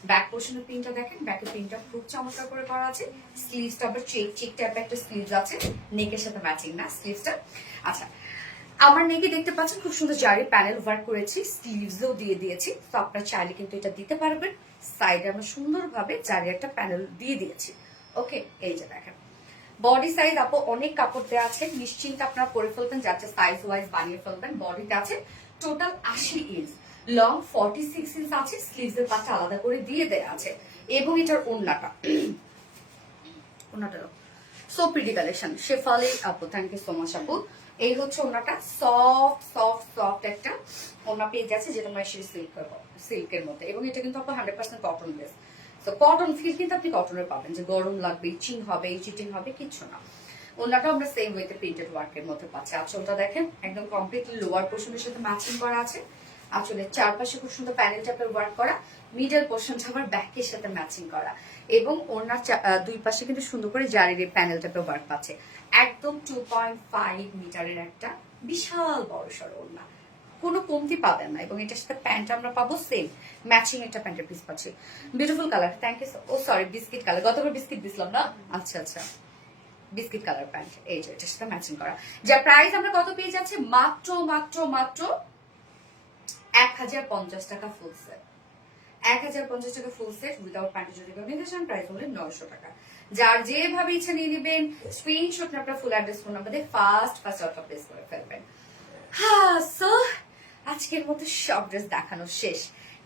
ব্যাক পোর্শনের প্রিন্টটা দেখেন, ব্যাকের প্রিন্টটা খুব চমৎকার করে করা আছে। স্লিভসটা আবার চেক টাইপের একটা স্লিভস আছে, নেকের সাথে ম্যাচিং না স্লিভসটা। আচ্ছা, আমার নেকে দেখতে পাচ্ছেন খুব সুন্দর জারি প্যানেল ওয়ার্ক করেছি, স্লিভসও দিয়ে দিয়েছি। তো আপনারা চাইলে কিন্তু এটা দিতে পারবেন। সাইডে আমরা সুন্দরভাবে জারি একটা প্যানেল দিয়ে দিয়েছি। ওকে, এই যে দেখেন বডি সাইজ আপু অনেক কাপড় দেওয়া আছে, নিশ্চিন্তে আপনারা পরে ফেলবেন, যাতে সাইজ ওয়াইজ বানিয়ে ফেলবেন। বডিতে আছে টোটাল 80 ইঞ্চ, লং 46 ইঞ্চ আছে, স্লিভসের পাশে আলাদা করে দিয়ে দেওয়া আছে। এবং এটার ওড়নাটা সো প্রিটি কালেকশন। শেফালি আপু, থ্যাংক ইউ সো মাচ আপু। এই হচ্ছে ওড়নাটা, সফট সফট সফট একটা ওড়না পেয়ে যাচ্ছে, যেটা মাইশারি সিল্কের মধ্যে। এবং এটা কিন্তু আপু 100% কটন বেস। তো কটন ফিল কিন্তু আপনি কটনের পাবেন, যে গরম লাগবে, ইচিং হবে, চিটিং হবে, কিচ্ছু না। ওনাটাও আমরা সেম ওয়েতে প্রিন্টেড ওয়ার্কের মধ্যে পাচ্ছি। আঁচলটা দেখেন একদম কমপ্লিটলি লোয়ার পোর্শনের সাথে ম্যাচিং করা আছে। আঁচলের চারপাশে খুব সুন্দর প্যানেল টাইপের ওয়ার্ক করা, মিডল পোর্শনটা আবার ব্যাকের সাথে ম্যাচিং করা। এবং ওনার দুই পাশে কিন্তু সুন্দর করে জারির প্যানেল টাইপের ওয়ার্ক পাচ্ছে। একদম 2.5 মিটারের একটা বিশাল বড় সড় ওড়না, কোনো কমতি পাবেন না। এবং এটার সাথে প্যান্ট আমরা পাবো সেম ম্যাচিং একটা প্যান্টের পিস পাচ্ছি। Beautiful colour, thank you. ও সরি, বিস্কিট কালার, গতবার বিস্কিট দিছিলাম না। আচ্ছা আচ্ছা, বিস্কিট কালার প্যান্ট, এই যে এটার সাথে ম্যাচিং করা। যার প্রাইস আমরা কত পেয়ে যাচ্ছি? মাত্র মাত্র মাত্র 1050 টাকা ফুল সেট। 1050 টাকা ফুল সেট উইদাউট প্যান্ট যদি কম্বিনেশন, প্রাইস হলে 900 টাকা। যার যেভাবে ইচ্ছা নিয়ে নেবেন, স্ক্রিনশট নিয়ে আপনার ফুল অ্যাড্রেস ফোন নাম্বার দিয়ে ফার্স্ট অর্ডার প্লেস করে ফেলবেন। হ্যাঁ, সো আজকের মতো সব ড্রেস দেখানো শেষ।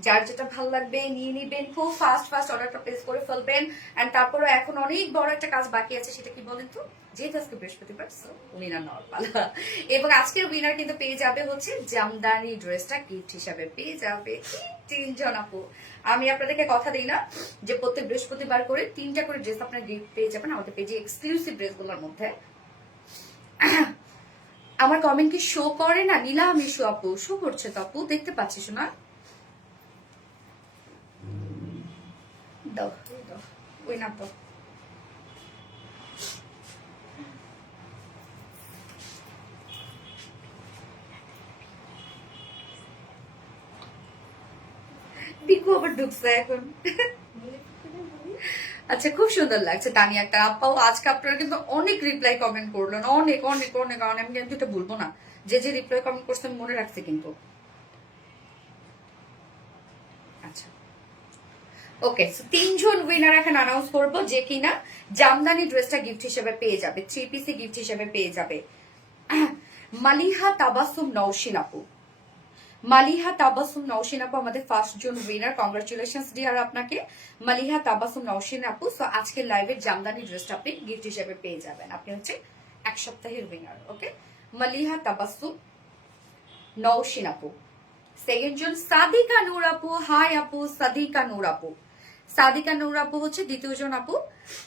যার যেটা ভালো লাগবে নিয়ে নিবেন, খুব ফাস্ট অর্ডারটা প্লেস করে ফেলবেন। এন্ড তারপরে এখন অনেক বড় একটা কাজ বাকি আছে, সেটা কি বলেন তো? যেহেতু আজকে বৃহস্পতিবার, উইনার নেওয়ার পালা। এবং আজকের উইনার কিন্তু পেয়ে যাবে হচ্ছে জামদানি ড্রেসটা, গিফট হিসাবে পেয়ে যাবে 3জন আপু। আমি আপনাদেরকে কথা দিই না যে প্রত্যেক বৃহস্পতিবার করে 3টা করে ড্রেস আপনার গিফট পেয়ে যাবেন আমাদের পেজে, এক্সক্লুসিভ ড্রেসগুলোর মধ্যে। আমার কমেন্ট কি শো করে না? নীলা আমি শো আপু, শো করছে তো আপু, দেখতে পাচ্ছিস না? দাও ওই না তো, বিকু আবার ঢুকছে এখন। আচ্ছা, খুব সুন্দর লাগছে তানিয়া একটা আপাও। আজকে আপনারা কিন্তু অনেক রিপ্লাই কমেন্ট করলেন, অনেক অনেক অনেক, আমি কিন্তু এটা বলবো না, যে যে রিপ্লাই কমেন্ট করছে আমি মনে রাখছি কিন্তু। আচ্ছা ওকে, 3জন উইনার এখন অ্যানাউন্স করবো, যে কিনা জামদানি ড্রেসটা গিফট হিসেবে পেয়ে যাবে, 3 পিসে গিফট হিসেবে পেয়ে যাবে। মালিহা তাবাসুম নওশিন আপু, মালিহা তাবাসুম নওশিন আপু আমাদের ফার্স্ট জন উইনার। কংগ্রাচুলেশনস ডিয়ার আপনাকে, মালিহা তাবাসুম নওশিন আপু। সো আজকের লাইভের জামদানি ড্রেসটা আপনি গিফট হিসেবে পেয়ে যাবেন। আপনি হচ্ছে 1 সপ্তাহের উইনার। ওকে, মালিহা তাবাসুম নওশিন আপু। সেকেন্ড জন সাদিকা নূর আপু। হাই আপু, সাদিকা নূর আপু। সাদিকা নূর আপু হচ্ছে দ্বিতীয় জন আপু।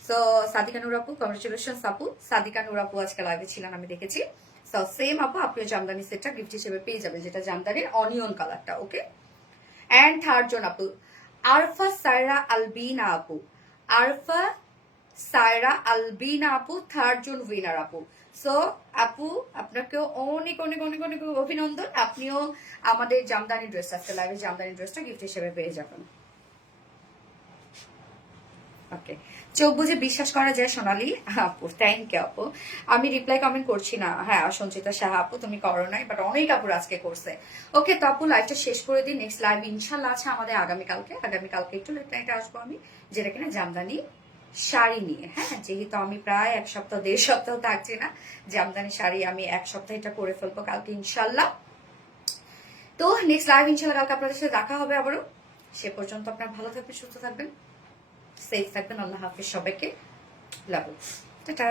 সো সাদিকা নূর আপু, কংগ্রাচুলেশনস আপু। সাদিকা নূর আপু আজকে লাইভে ছিলেন, আমি দেখেছি। সো সেম আপু, আপনিও জামদানি সেটটা গিফট হিসেবে পেয়ে যাবেন, যেটা জামদানির অনিয়ন কালারটা। ওকে, এন্ড থার্ড জন আপু আরফা সাইরা আলবিনা আপু। আরফা সায়রা আলবিনা আপু থার্ড জন উইনার আপু। সো আপু আপনাকেও অনেক অনেক অনেক অনেক অভিনন্দন, আপনিও আমাদের জামদানি ড্রেস, আজকে লাইভে জামদানি ড্রেসটা গিফট হিসেবে পেয়ে যাবেন। ওকে, চোখ বুঝে বিশ্বাস করা যায় সোনালি আপু, থ্যাংক ইউ আপু। আমি রিপ্লাই কমেন্ট করছি না, হ্যাঁ সঞ্চিতা সাহা আপু তুমি করো নাই, বাট অনেক আপুর আজকে করছে। ওকে তো আপু লাইভটা শেষ করে দিই, নেক্সট লাইভ ইনশাল্লাহ আছে আমাদের আগামীকালকে একটু লেট নাইটে আসবো আমি, যেটা কিনা জামদানি শাড়ি নিয়ে। হ্যাঁ, যেহেতু আমি প্রায় এক সপ্তাহ 1.5 সপ্তাহ থাকছি না, জামদানি শাড়ি আমি এক সপ্তাহ এটা করে ফেলবো কালকে ইনশাল্লাহ। তো নেক্সট লাইভ ইনশাল্লাহ কালকে আপনাদের সাথে দেখা হবে আবারও। সে পর্যন্ত আপনারা ভালো থাকবেন, সুস্থ থাকবেন, সেফ থাকবেন। আল্লাহ হাফিজ সবাইকে, লাভ ইউ, টাটা।